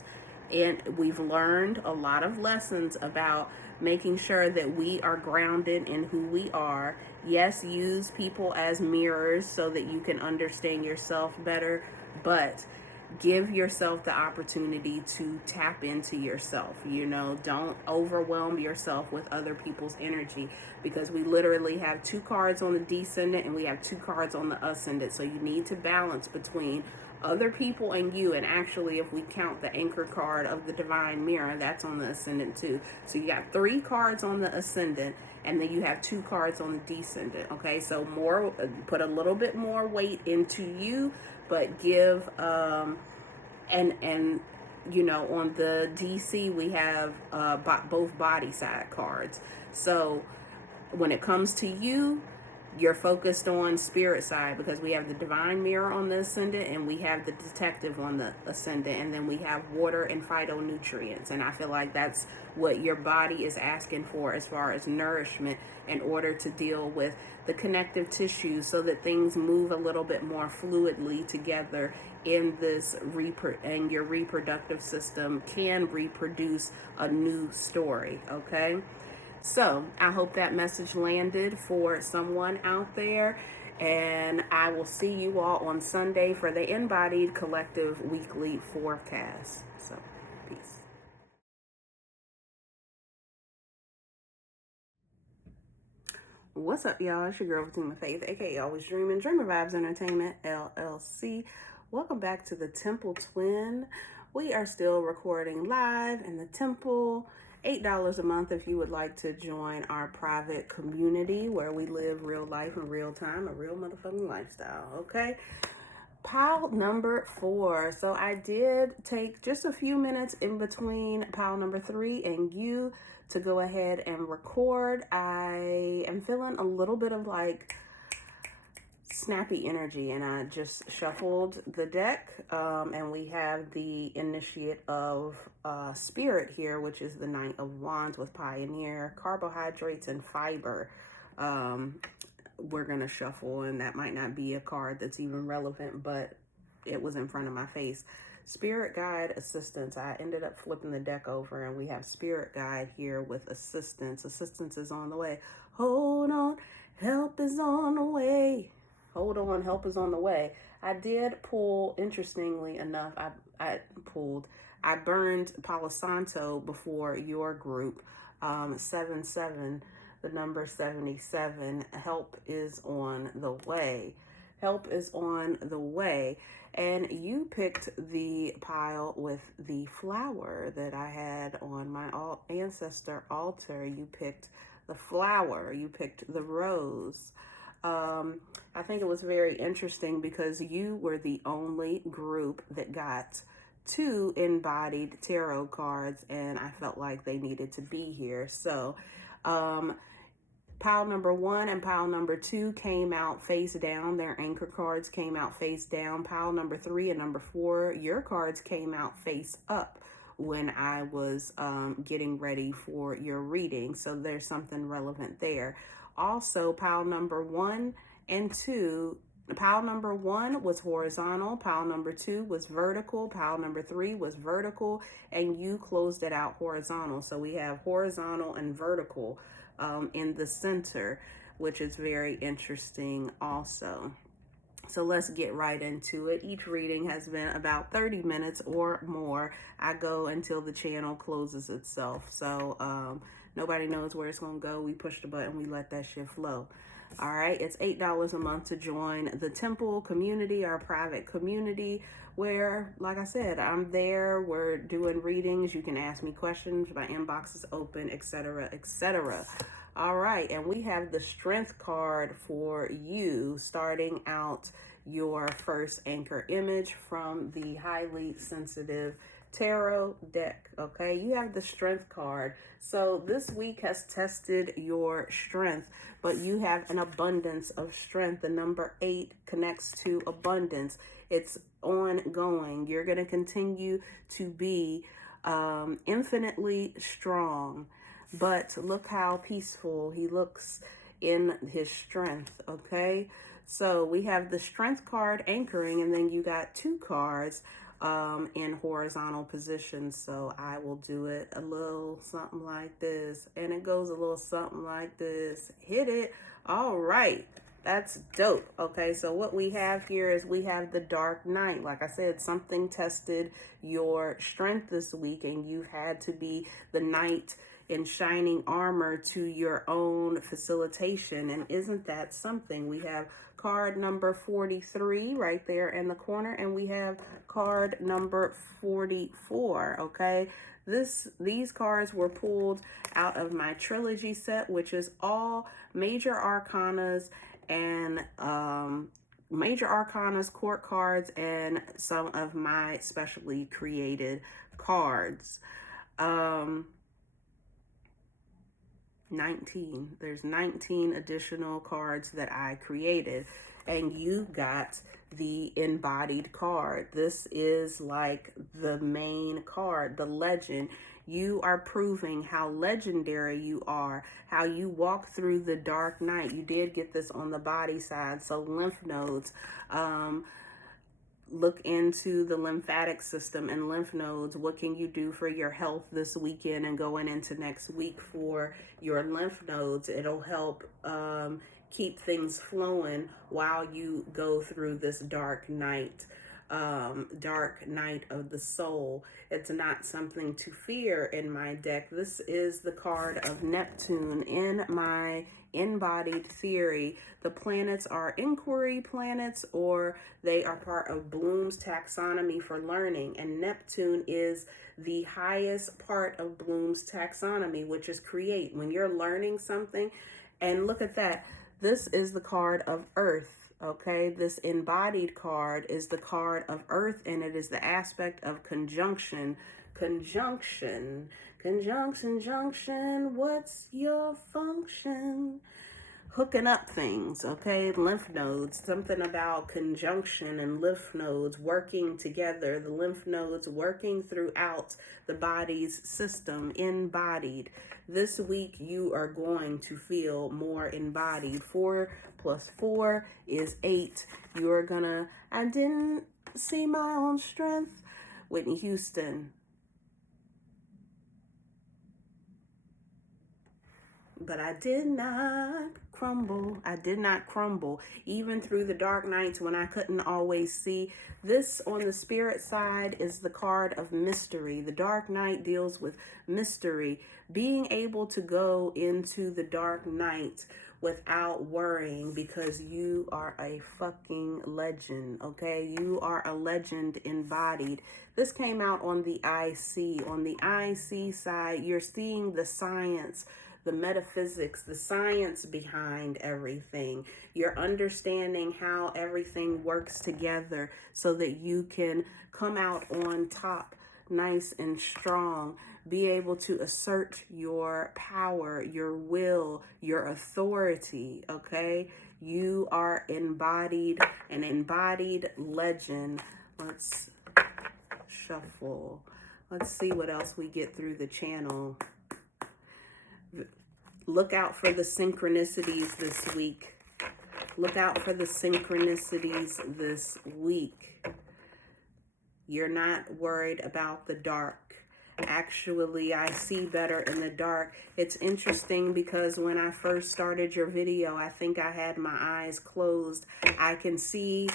and we've learned a lot of lessons about making sure that we are grounded in who we are. Yes, use people as mirrors so that you can understand yourself better, but give yourself the opportunity to tap into yourself. You know, don't overwhelm yourself with other people's energy, because we literally have 2 cards on the descendant and we have 2 cards on the ascendant. So you need to balance between other people and you. And actually, if we count the anchor card of the divine mirror, that's on the ascendant too. So you got 3 cards on the ascendant, and then you have 2 cards on the descendant. Okay, so more, put a little bit more weight into you, but give and you know, on the DC we have both body side cards. So when it comes to you, you're focused on spirit side, because we have the divine mirror on the ascendant and we have the detective on the ascendant, and then we have water and phytonutrients. And I feel like that's what your body is asking for as far as nourishment, in order to deal with the connective tissues, so that things move a little bit more fluidly together in this and your reproductive system can reproduce a new story. Okay, so I hope that message landed for someone out there, and I will see you all on Sunday for the InBodied Collective Weekly Forecast. So, peace. What's up, y'all? It's your girl Fatimah Faith, aka Always Dreaming, Dreamer Vibes Entertainment, LLC. Welcome back to the Temple Twin. We are still recording live in the Temple. $8 a month if you would like to join our private community where we live real life in real time, a real motherfucking lifestyle. Okay, pile number 4. So I did take just a few minutes in between pile number 3 and you to go ahead and record. I am feeling a little bit of like snappy energy, and I just shuffled the deck, and we have the initiate of spirit here, which is the Knight of Wands with Pioneer, carbohydrates, and fiber. We're gonna shuffle, and that might not be a card that's even relevant, but it was in front of my face. Spirit guide, assistance. I ended up flipping the deck over, and we have spirit guide here with assistance. Assistance is on the way. Hold on, help is on the way. Hold on, help is on the way. I did pull, interestingly enough, I burned Palo Santo before your group. 77, the number 77. Help is on the way. Help is on the way. And you picked the pile with the flower that I had on my ancestor altar. You picked the flower. You picked the rose. I think it was very interesting because you were the only group that got 2 InBodied tarot cards, and I felt like they needed to be here. So, pile number 1 and pile number 2 came out face down. Their anchor cards came out face down. Pile number 3 and number 4, your cards came out face up when I was getting ready for your reading. So there's something relevant there. Also, pile number 1 and 2, pile number 1 was horizontal, pile number 2 was vertical, pile number 3 was vertical, and you closed it out horizontal. So we have horizontal and vertical in the center, which is very interesting also. So let's get right into it. Each reading has been about 30 minutes or more. I go until the channel closes itself. So nobody knows where it's going to go. We push the button, we let that shit flow. All right, it's $8 a month to join the Temple community, our private community, where, like I said, I'm there. We're doing readings. You can ask me questions. My inbox is open, etc., etc. All right, and we have the Strength card for you, starting out your first anchor image from the highly sensitive tarot deck. Okay, you have the Strength card. So this week has tested your strength, but you have an abundance of strength. The number 8 connects to abundance. It's ongoing. You're going to continue to be infinitely strong. But look how peaceful he looks in his strength, okay? So we have the Strength card anchoring, and then you got 2 cards in horizontal position. So I will do it a little something like this, and it goes a little something like this. Hit it. All right. That's dope. Okay, so what we have here is we have the Dark Knight. Like I said, something tested your strength this week, and you've had to be the knight in shining armor to your own facilitation. And isn't that something? We have card number 43 right there in the corner, and we have card number 44. Okay, these cards were pulled out of my trilogy set, which is all major arcanas and court cards, and some of my specially created cards. 19. There's 19 additional cards that I created, and you got the InBodied card. This is like the main card, the legend. You are proving how legendary you are, how you walk through the dark night. You did get this on the body side, so lymph nodes. Look into the lymphatic system and lymph nodes. What can you do for your health this weekend and going into next week for your lymph nodes? It'll help keep things flowing while you go through this dark night of the soul. It's not something to fear in my deck. This is the card of Neptune in my InBodied theory. The planets are inquiry planets, or they are part of Bloom's taxonomy for learning, and Neptune is the highest part of Bloom's taxonomy, which is create. When you're learning something, and look at that, this is the card of Earth. Okay, this InBodied card is the card of Earth, and it is the aspect of conjunction. Conjunction, junction, what's your function? Hooking up things, okay? Lymph nodes, something about conjunction and lymph nodes working together, the lymph nodes working throughout the body's system, InBodied. This week, you are going to feel more embodied. 4 plus 4 is 8. You're gonna, I didn't see my own strength. Whitney Houston. But I did not crumble. I did not crumble. Even through the dark nights when I couldn't always see. This on the spirit side is the card of mystery. The dark night deals with mystery. Being able to go into the dark night without worrying, because you are a fucking legend, okay? You are a legend embodied. This came out on the IC. On the IC side, you're seeing the science, the metaphysics, the science behind everything. You're understanding how everything works together so that you can come out on top, nice and strong, be able to assert your power, your will, your authority, okay? You are embodied, an embodied legend. Let's shuffle. Let's see what else we get through the channel. Look out for the synchronicities this week. Look out for the synchronicities this week. You're not worried about the dark. Actually, I see better in the dark. It's interesting because when I first started your video, I think I had my eyes closed. I can see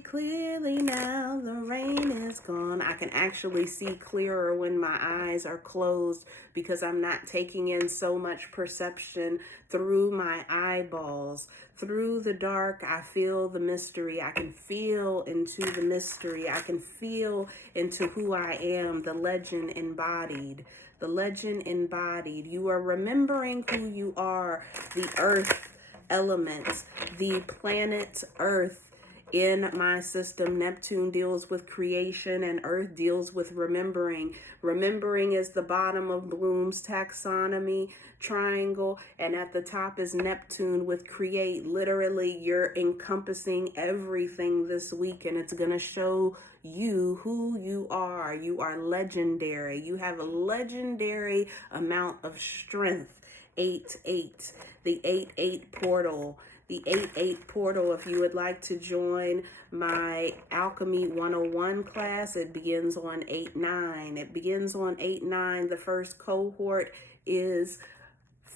clearly now. The rain is gone. I can actually see clearer when my eyes are closed because I'm not taking in so much perception through my eyeballs. Through the dark, I feel the mystery. I can feel into the mystery. I can feel into who I am, the legend embodied. The legend embodied. You are remembering who you are, the earth elements, the planet Earth. In my system, Neptune deals with creation and Earth deals with remembering. Remembering is the bottom of Bloom's taxonomy triangle, and at the top is Neptune with create. Literally, you're encompassing everything this week, and it's going to show you who you are. You are legendary. You have a legendary amount of strength. 8-8, the 8-8 portal. The 8-8 portal, if you would like to join my Alchemy 101 class, it begins on 8-9. It begins on 8-9. The first cohort is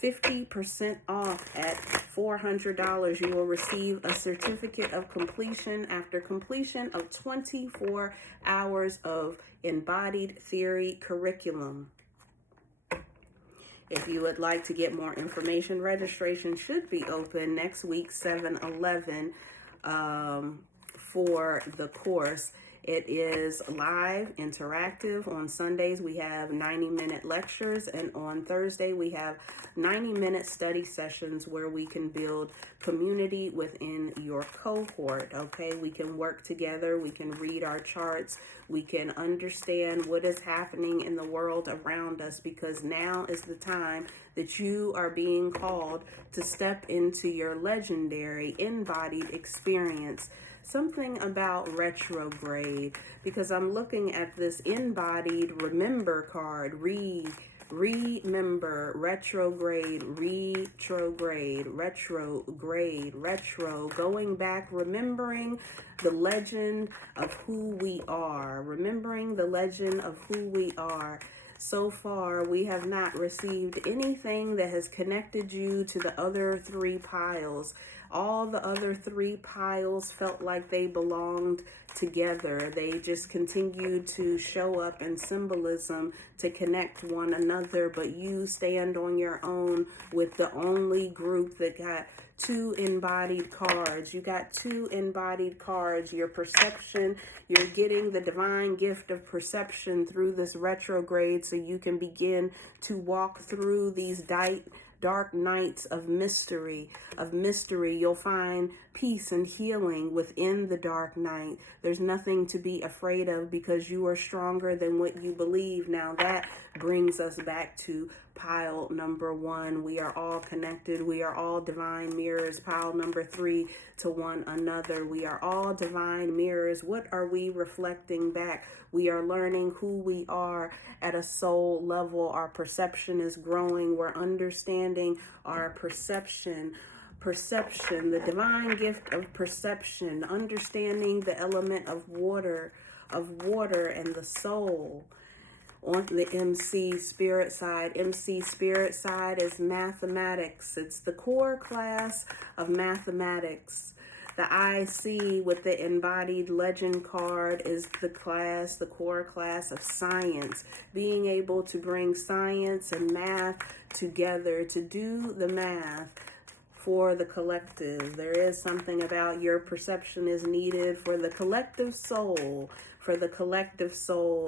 50% off at $400. You will receive a certificate of completion after completion of 24 hours of embodied theory curriculum. If you would like to get more information, registration should be open next week, 7/11, for the course. It is live, interactive. On Sundays, we have 90-minute lectures, and on Thursday, we have 90-minute study sessions where we can build community within your cohort, okay? We can work together. We can read our charts. We can understand what is happening in the world around us, because now is the time that you are being called to step into your legendary embodied experience. Something about retrograde, because I'm looking at this embodied remember card. Remember, retrograde, retro, going back, remembering the legend of who we are, remembering the legend of who we are. So far, we have not received anything that has connected you to the other three piles. All the other three piles felt like they belonged together. They just continued to show up in symbolism to connect one another, but you stand on your own with the only group that got two embodied cards. You got two embodied cards. Your perception, you're getting the divine gift of perception through this retrograde so you can begin to walk through these dark nights of mystery. You'll find peace and healing within the dark night. There's nothing to be afraid of because you are stronger than what you believe. Now that brings us back to pile number 1. We are all connected. We are all divine mirrors. Pile number 3, to one another. We are all divine mirrors. What are we reflecting back? We are learning who we are at a soul level. Our perception is growing. We're understanding our perception, the divine gift of perception, understanding the element of water and the soul. On the MC spirit side is mathematics. It's the core class of mathematics. The IC with the embodied legend card is the core class of science. Being able to bring science and math together to do the math for the collective. There is something about your perception is needed for the collective soul,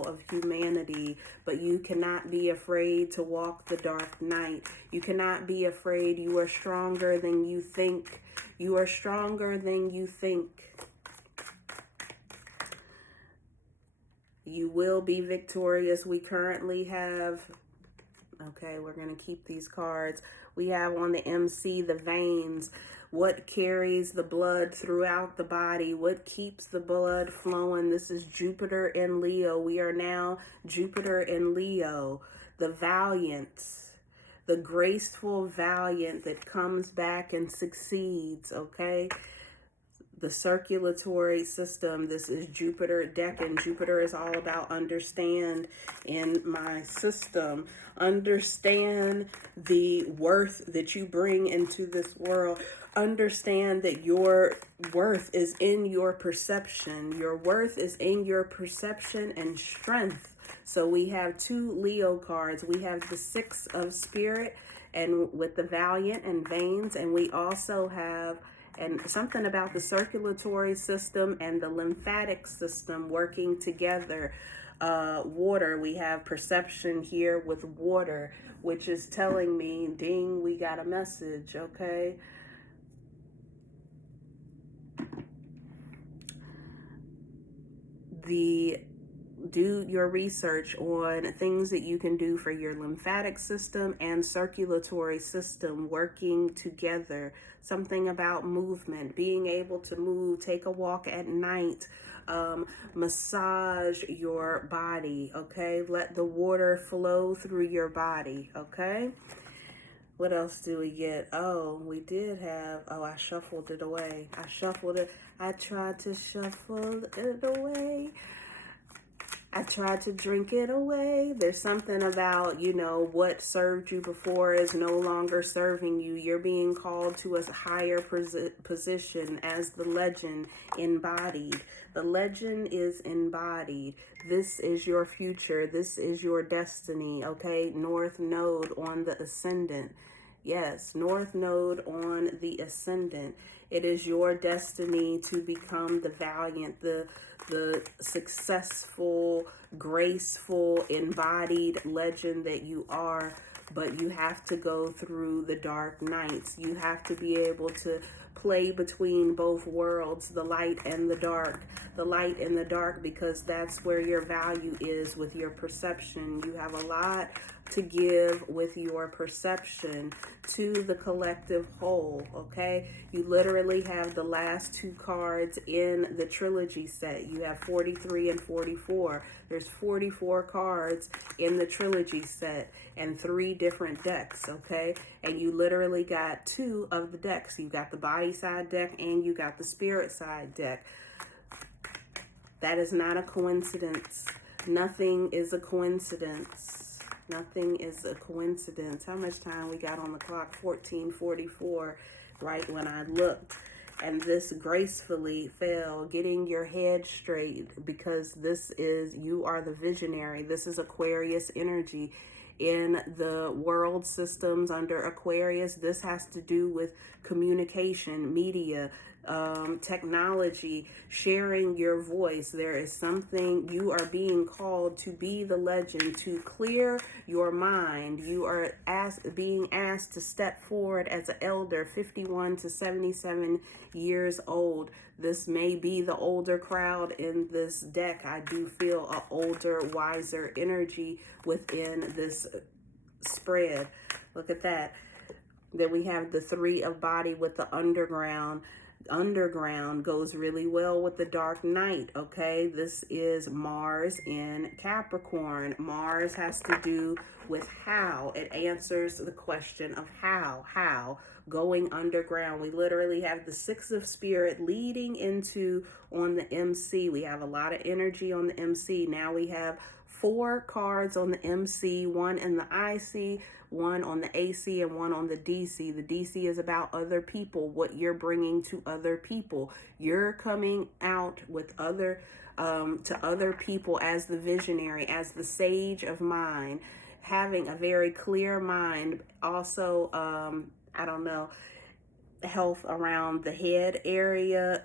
of humanity, but you cannot be afraid to walk the dark night. You cannot be afraid. You are stronger than you think. You are stronger than you think. You will be victorious. We currently have, okay, we're going to keep these cards. We have on the MC the veins. What carries the blood throughout the body? What keeps the blood flowing? This is Jupiter in Leo. We are now Jupiter in Leo. The valiant, the graceful valiant that comes back and succeeds, okay? The circulatory system. This is Jupiter Decan. Jupiter is all about understand in my system. Understand the worth that you bring into this world. Understand that your worth is in your perception. Your worth is in your perception and strength. So we have 2 Leo cards. We have the 6 of spirit and with the valiant and veins, and we also have something about the circulatory system and the lymphatic system working together. Water, we have perception here with water, which is telling me, ding, we got a message, okay? Do your research on things that you can do for your lymphatic system and circulatory system working together. Something about movement, being able to move, take a walk at night, massage your body, okay? Let the water flow through your body, okay? What else do we get? Oh, we did have, I shuffled it away. I tried to shuffle it away. I tried to drink it away. There's something about, what served you before is no longer serving you. You're being called to a higher position as the legend embodied. The legend is embodied. This is your future. This is your destiny, okay? North Node on the ascendant. Yes, North Node on the ascendant. It is your destiny to become the valiant, the successful, graceful, embodied legend that you are. But you have to go through the dark nights. You have to be able to play between both worlds, the light and the dark. The light and the dark, because that's where your value is with your perception. You have a lot to give with your perception to the collective whole, okay? You literally have the last 2 cards in the trilogy set. You have 43 and 44. There's 44 cards in the trilogy set and 3 different decks, okay? And you literally got 2 of the decks. You got the body side deck and you got the spirit side deck. That is not a coincidence. Nothing is a coincidence. Nothing is a coincidence. How much time we got on the clock? 14:44, right when I looked. And this gracefully fell, getting your head straight, because you are the visionary. This is Aquarius energy. In the world systems under Aquarius, this has to do with communication, media, technology, sharing your voice. There is something, you are being called to be the legend, to clear your mind. You are being asked to step forward as an elder, 51 to 77 years old. This may be the older crowd in this deck. I do feel an older, wiser energy within this spread. Look at that. Then we have the 3 of body with the underground. Underground goes really well with the dark night, okay? This is Mars in Capricorn. Mars has to do with how. It answers the question of how. Going underground. We literally have the 6 of spirit leading into on the MC. We have a lot of energy on the MC. Now we have 4 cards on the MC, 1 in the IC, 1 on the AC, and 1 on the DC. The DC is about other people, what you're bringing to other people. You're coming out with to other people as the visionary, as the sage of mind, having a very clear mind. Also, I don't know, health around the head area,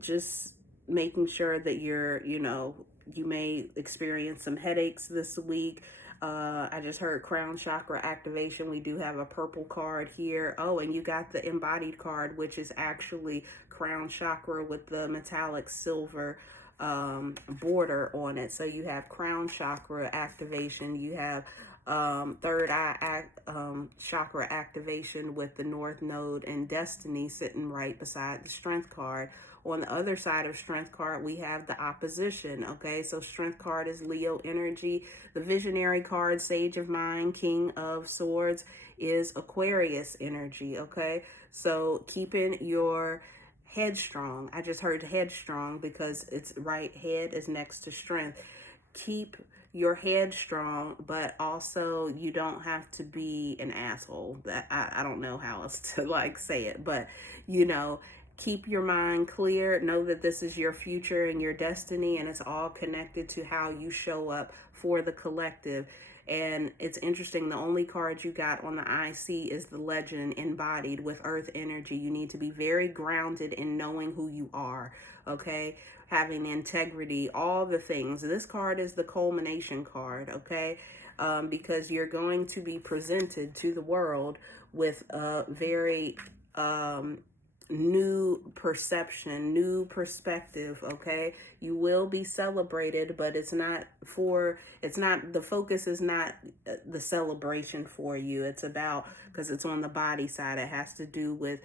just making sure that you may experience some headaches this week. I just heard crown chakra activation. We do have a purple card here. Oh, and you got the embodied card, which is actually crown chakra with the metallic silver border on it. So you have crown chakra activation. You have third eye chakra activation with the north node and destiny sitting right beside the strength card. On the other side of strength card, we have the opposition. Okay, so strength card is Leo energy. The visionary card, sage of mind, king of swords, is Aquarius energy. Okay, so keeping your headstrong. I just heard headstrong because it's right, head is next to strength. Keep your head strong, but also you don't have to be an asshole. That I don't know how else to say it, but keep your mind clear. Know that this is your future and your destiny, and it's all connected to how you show up for the collective. And it's interesting, the only card you got on the IC is the legend embodied with earth energy. You need to be very grounded in knowing who you are, okay? Having integrity, all the things. This card is the culmination card, okay? Because you're going to be presented to the world with a very new perception, new perspective, okay? You will be celebrated, but the focus is not the celebration for you. It's about, because it's on the body side, it has to do with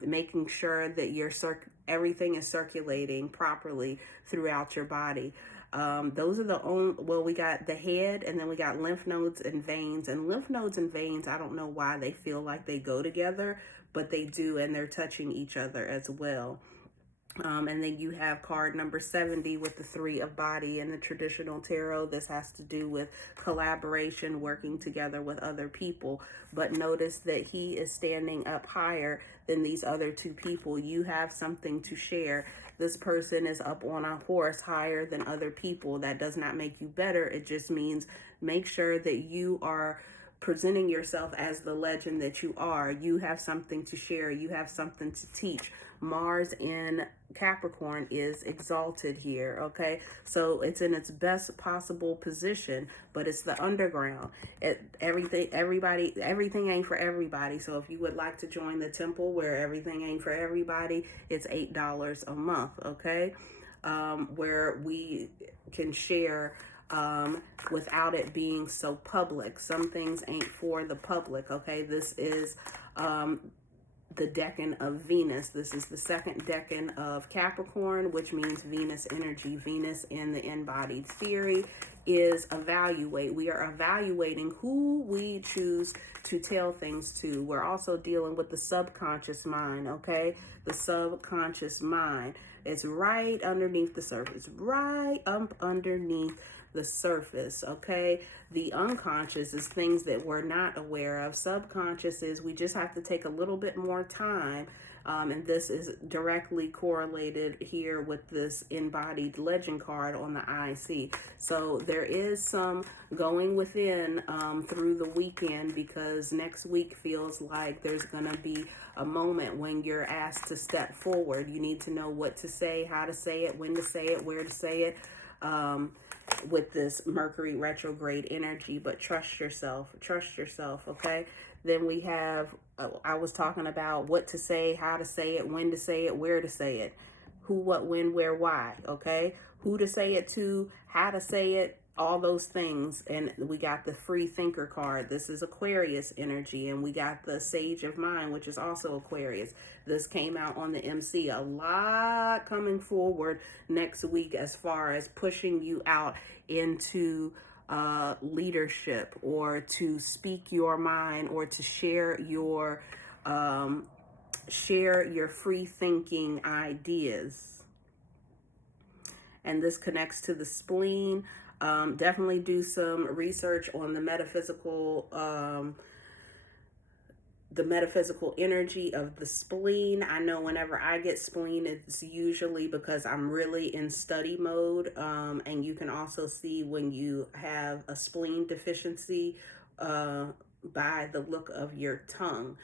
making sure that everything is circulating properly throughout your body. Those are the only, we got the head, and then we got lymph nodes and veins. And lymph nodes and veins, I don't know why they feel like they go together, but they do, and they're touching each other as well. And then you have card number 70 with the 3 of body. In the traditional tarot, this has to do with collaboration, working together with other people. But notice that he is standing up higher than these other 2 people. You have something to share. This person is up on a horse higher than other people. That does not make you better. It just means make sure that you are presenting yourself as the legend that you are. You have something to share. You have something to teach. Mars in Capricorn is exalted here, okay? So it's in its best possible position, but it's the underground. Everything ain't for everybody. So if you would like to join the temple where everything ain't for everybody, it's $8 a month, okay? Where we can share without it being so public. Some things ain't for the public, okay? This is the decan of Venus. This is the second decan of Capricorn, which means Venus energy. Venus in the embodied theory is evaluate. We are evaluating who we choose to tell things to. We're also dealing with the subconscious mind, okay? The subconscious mind. It's right underneath the surface, right up underneath the surface, okay? The unconscious is things that we're not aware of. Subconscious is we just have to take a little bit more time, and this is directly correlated here with this embodied legend card on the IC. So there is some going within through the weekend, because next week feels like there's gonna be a moment when you're asked to step forward. You need to know what to say, how to say it, when to say it, where to say it, with this Mercury retrograde energy. But trust yourself, okay? Then we have, I was talking about what to say, how to say it, when to say it, where to say it, who, what, when, where, why, okay? Who to say it to, how to say it, all those things. And we got the free thinker card. This is Aquarius energy. And we got the sage of mind, which is also Aquarius. This came out on the MC. A lot coming forward next week as far as pushing you out into leadership, or to speak your mind, or to share your free thinking ideas. and this connects to the spleen. Definitely do some research on the metaphysical energy of the spleen. I know whenever I get spleen, it's usually because I'm really in study mode. And you can also see when you have a spleen deficiency by the look of your tongue.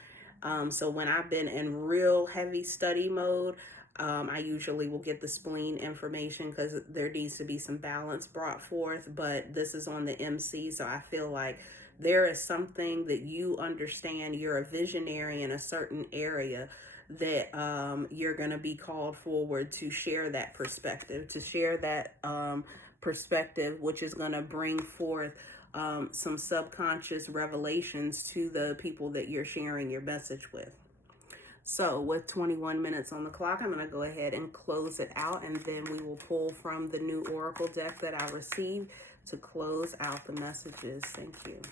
So when I've been in real heavy study mode, I usually will get the spleen information because there needs to be some balance brought forth. But this is on the MC, so I feel like there is something that you understand. You're a visionary in a certain area that you're going to be called forward to share that perspective, which is going to bring forth some subconscious revelations to the people that you're sharing your message with. So with 21 minutes on the clock, I'm going to go ahead and close it out, and then we will pull from the new Oracle deck that I received to close out the messages. Thank you.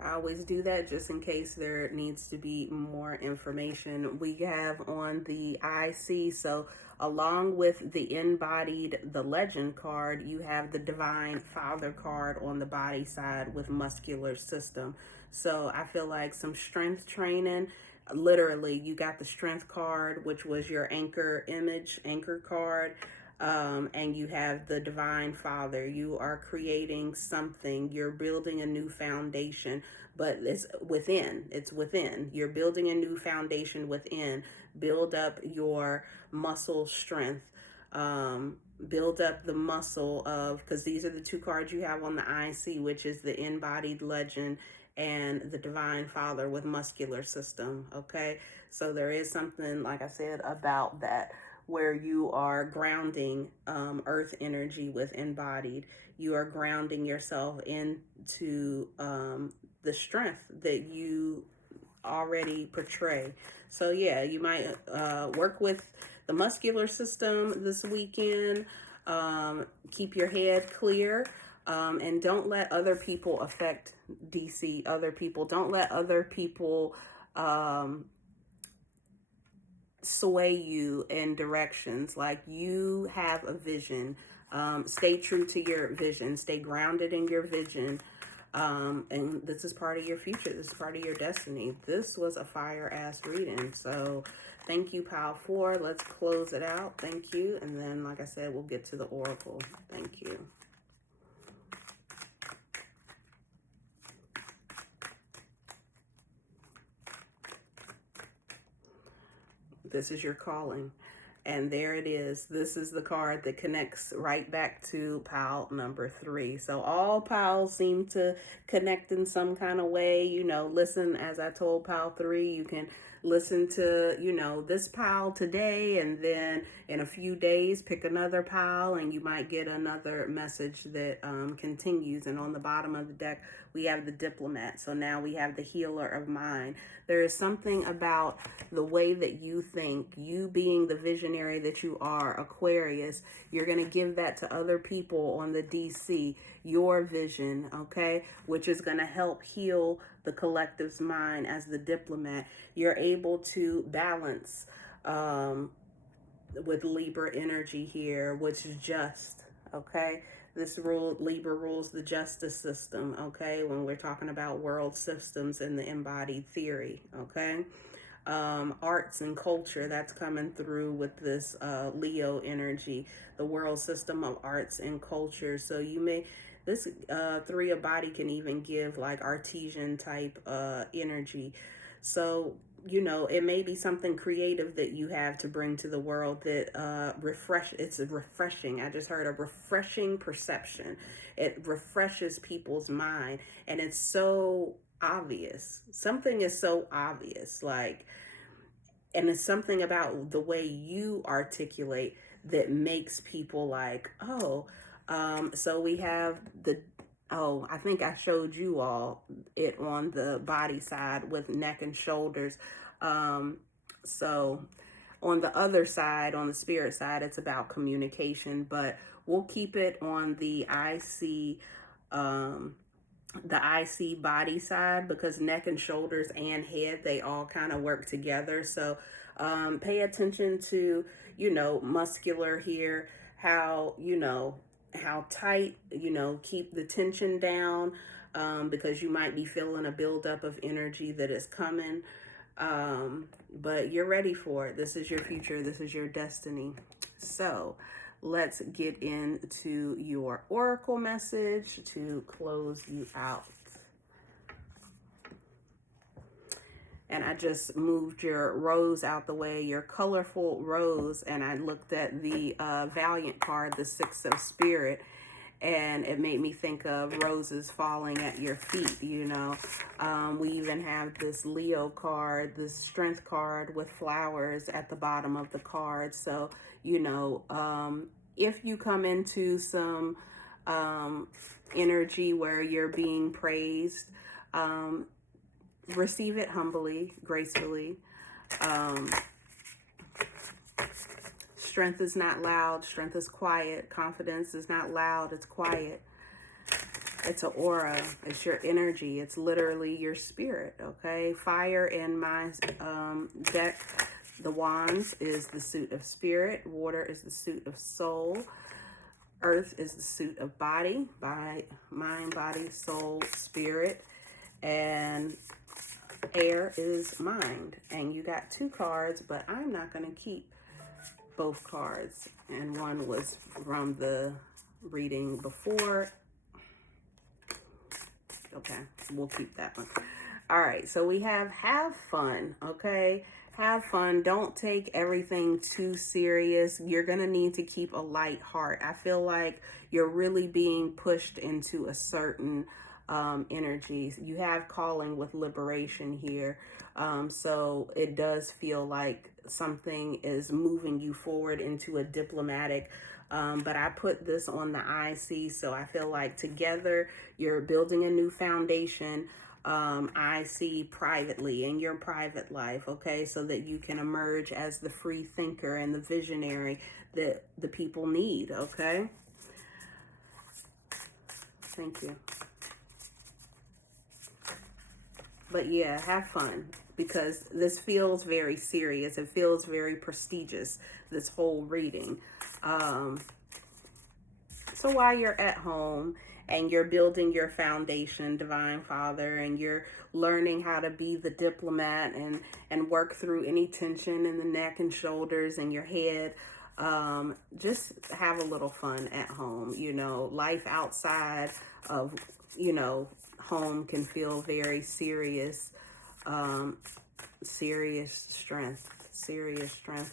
I always do that just in case there needs to be more information. We have on the IC, so along with the InBodied, the Legend card, you have the Divine Father card on the body side with muscular system. So I feel like some strength training. Literally, you got the Strength card, which was your anchor card. And you have the Divine Father. You are creating something. You're building a new foundation, but it's within. You're building a new foundation within. Build up your muscle strength. Build up the muscle of, because these are the two cards you have on the IC, which is the InBodied Legend and the Divine Father with muscular system. Okay, so there is something, like I said, about that, where you are grounding earth energy with InBodied. You are grounding yourself into the strength that you already portray. So yeah, you might work with the muscular system this weekend. Keep your head clear. And don't let other people affect other people. Don't let other people sway you in directions. Like, you have a vision. Stay true to your vision. Stay grounded in your vision. And this is part of your future. This is part of your destiny. This was a fire ass reading. So thank you, Pile 4. Let's close it out. Thank you. And then, like I said, we'll get to the Oracle. Thank you. This is your calling. And there it is. This is the card that connects right back to pile number 3. So all piles seem to connect in some kind of way. You know, listen, as I told pile 3, you can listen to, you know, this pile today, and then in a few days pick another pile, and you might get another message that continues. And on the bottom of the deck, we have the Diplomat. So now we have the Healer of Mind. There is something about the way that you think, you being the visionary that you are, Aquarius, you're going to give that to other people on the DC, your vision, okay, which is going to help heal the collective's mind. As the Diplomat, you're able to balance with Libra energy here, which is just, okay. This Libra rules the justice system, okay, when we're talking about world systems in the embodied theory, okay. Arts and culture, that's coming through with this Leo energy, the world system of arts and culture. So you may, this 3 of body can even give like artesian type energy. So, you know, it may be something creative that you have to bring to the world that it's refreshing. I just heard a refreshing perception. It refreshes people's mind, and it's so obvious. Something is so obvious, like, and it's something about the way you articulate that makes people like, oh, so we have the, oh, I think I showed you all it on the body side with neck and shoulders. So on the other side, on the spirit side, it's about communication, but we'll keep it on the IC the IC body side, because neck and shoulders and head, they all kind of work together. So pay attention to, muscular here, how, how tight, keep the tension down, because you might be feeling a buildup of energy that is coming. But you're ready for it. This is your future. This is your destiny. So let's get into your oracle message to close you out. And I just moved your rose out the way, your colorful rose, and I looked at the Valiant card, the Six of Spirit, and it made me think of roses falling at your feet, We even have this Leo card, this Strength card with flowers at the bottom of the card. So, if you come into some energy where you're being praised, receive it humbly, gracefully. Strength is not loud. Strength is quiet. Confidence is not loud. It's quiet. It's an aura. It's your energy. It's literally your spirit, okay? Fire in my deck, the wands, is the suit of spirit. Water is the suit of soul. Earth is the suit of body, by mind, body, soul, spirit. And air is mind. And you got two cards, but I'm not going to keep both cards. And one was from the reading before. Okay, we'll keep that one. All right, so we have fun, okay? Have fun. Don't take everything too serious. You're going to need to keep a light heart. I feel like you're really being pushed into a certain energies. You have calling with liberation here. So it does feel like something is moving you forward into a diplomatic, but I put this on the IC, so I feel like together you're building a new foundation. I see privately in your private life, okay, so that you can emerge as the free thinker and the visionary that the people need, okay? Thank you. But yeah, have fun, because this feels very serious. It feels very prestigious, this whole reading. So while you're at home and you're building your foundation, Divine Father, and you're learning how to be the diplomat and work through any tension in the neck and shoulders and your head, just have a little fun at home. Life outside of, home can feel very serious. Serious strength.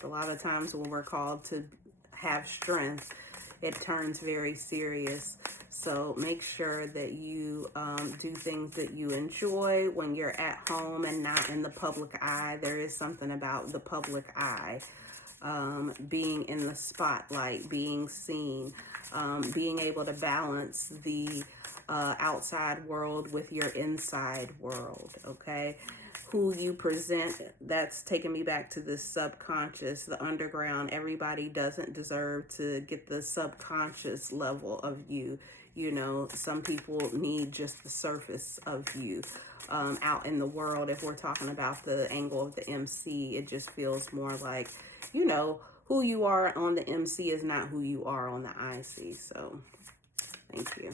A lot of times when we're called to have strength, it turns very serious. So make sure that you do things that you enjoy when you're at home and not in the public eye. There is something about the public eye, being in the spotlight, being seen, being able to balance the outside world with your inside world, okay? Who you present, that's taking me back to the subconscious, the underground. Everybody doesn't deserve to get the subconscious level of you. Some people need just the surface of you. Out in the world, if we're talking about the angle of the MC, it just feels more like, who you are on the MC is not who you are on the IC. So, thank you.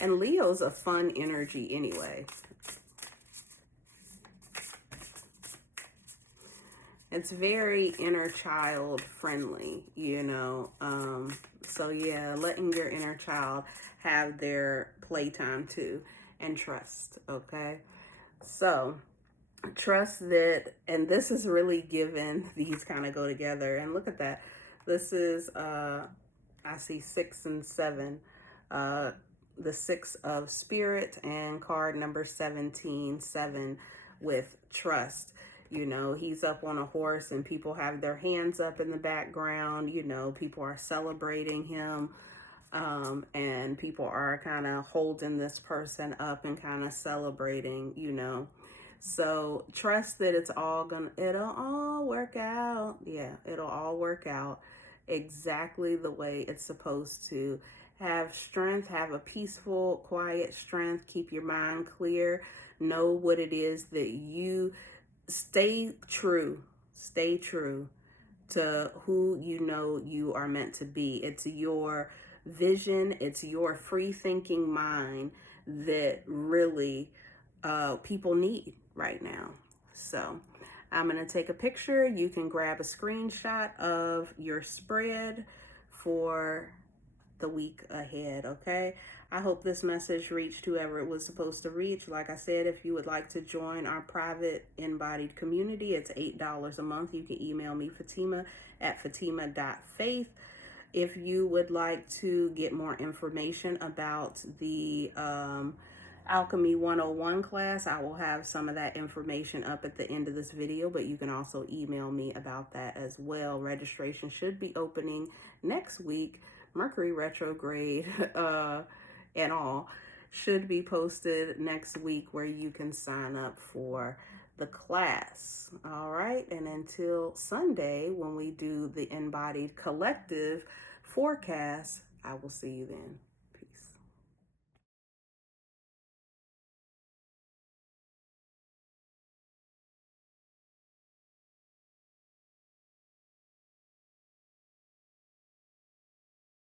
And Leo's a fun energy anyway. It's very inner child friendly, so yeah, letting your inner child have their playtime too, and trust, okay? So trust that, and this is really given, these kind of go together, and look at that. This is, I see 6 and 7, the 6 of Spirit, and card number 17, 7, with trust. He's up on a horse and people have their hands up in the background. People are celebrating him, and people are kind of holding this person up and kind of celebrating, So trust that it'll all work out. Yeah, it'll all work out exactly the way it's supposed to. Have strength, have a peaceful, quiet strength. Keep your mind clear. Know what it is that you stay true. Stay true to who you know you are meant to be. It's your vision, it's your free thinking mind that really people need right now. So I'm going to take a picture. You can grab a screenshot of your spread for the week ahead, okay? I hope this message reached whoever it was supposed to reach. Like I said, if you would like to join our private InBodied community, it's $8 a month. You can email me, Fatimah, at fatimah.faith. If you would like to get more information about the Alchemy 101 class, I will have some of that information up at the end of this video, but you can also email me about that as well. Registration should be opening next week. Mercury retrograde and all should be posted next week, where you can sign up for the class. All right, and until Sunday when we do the InBodied collective forecast, I will see you then.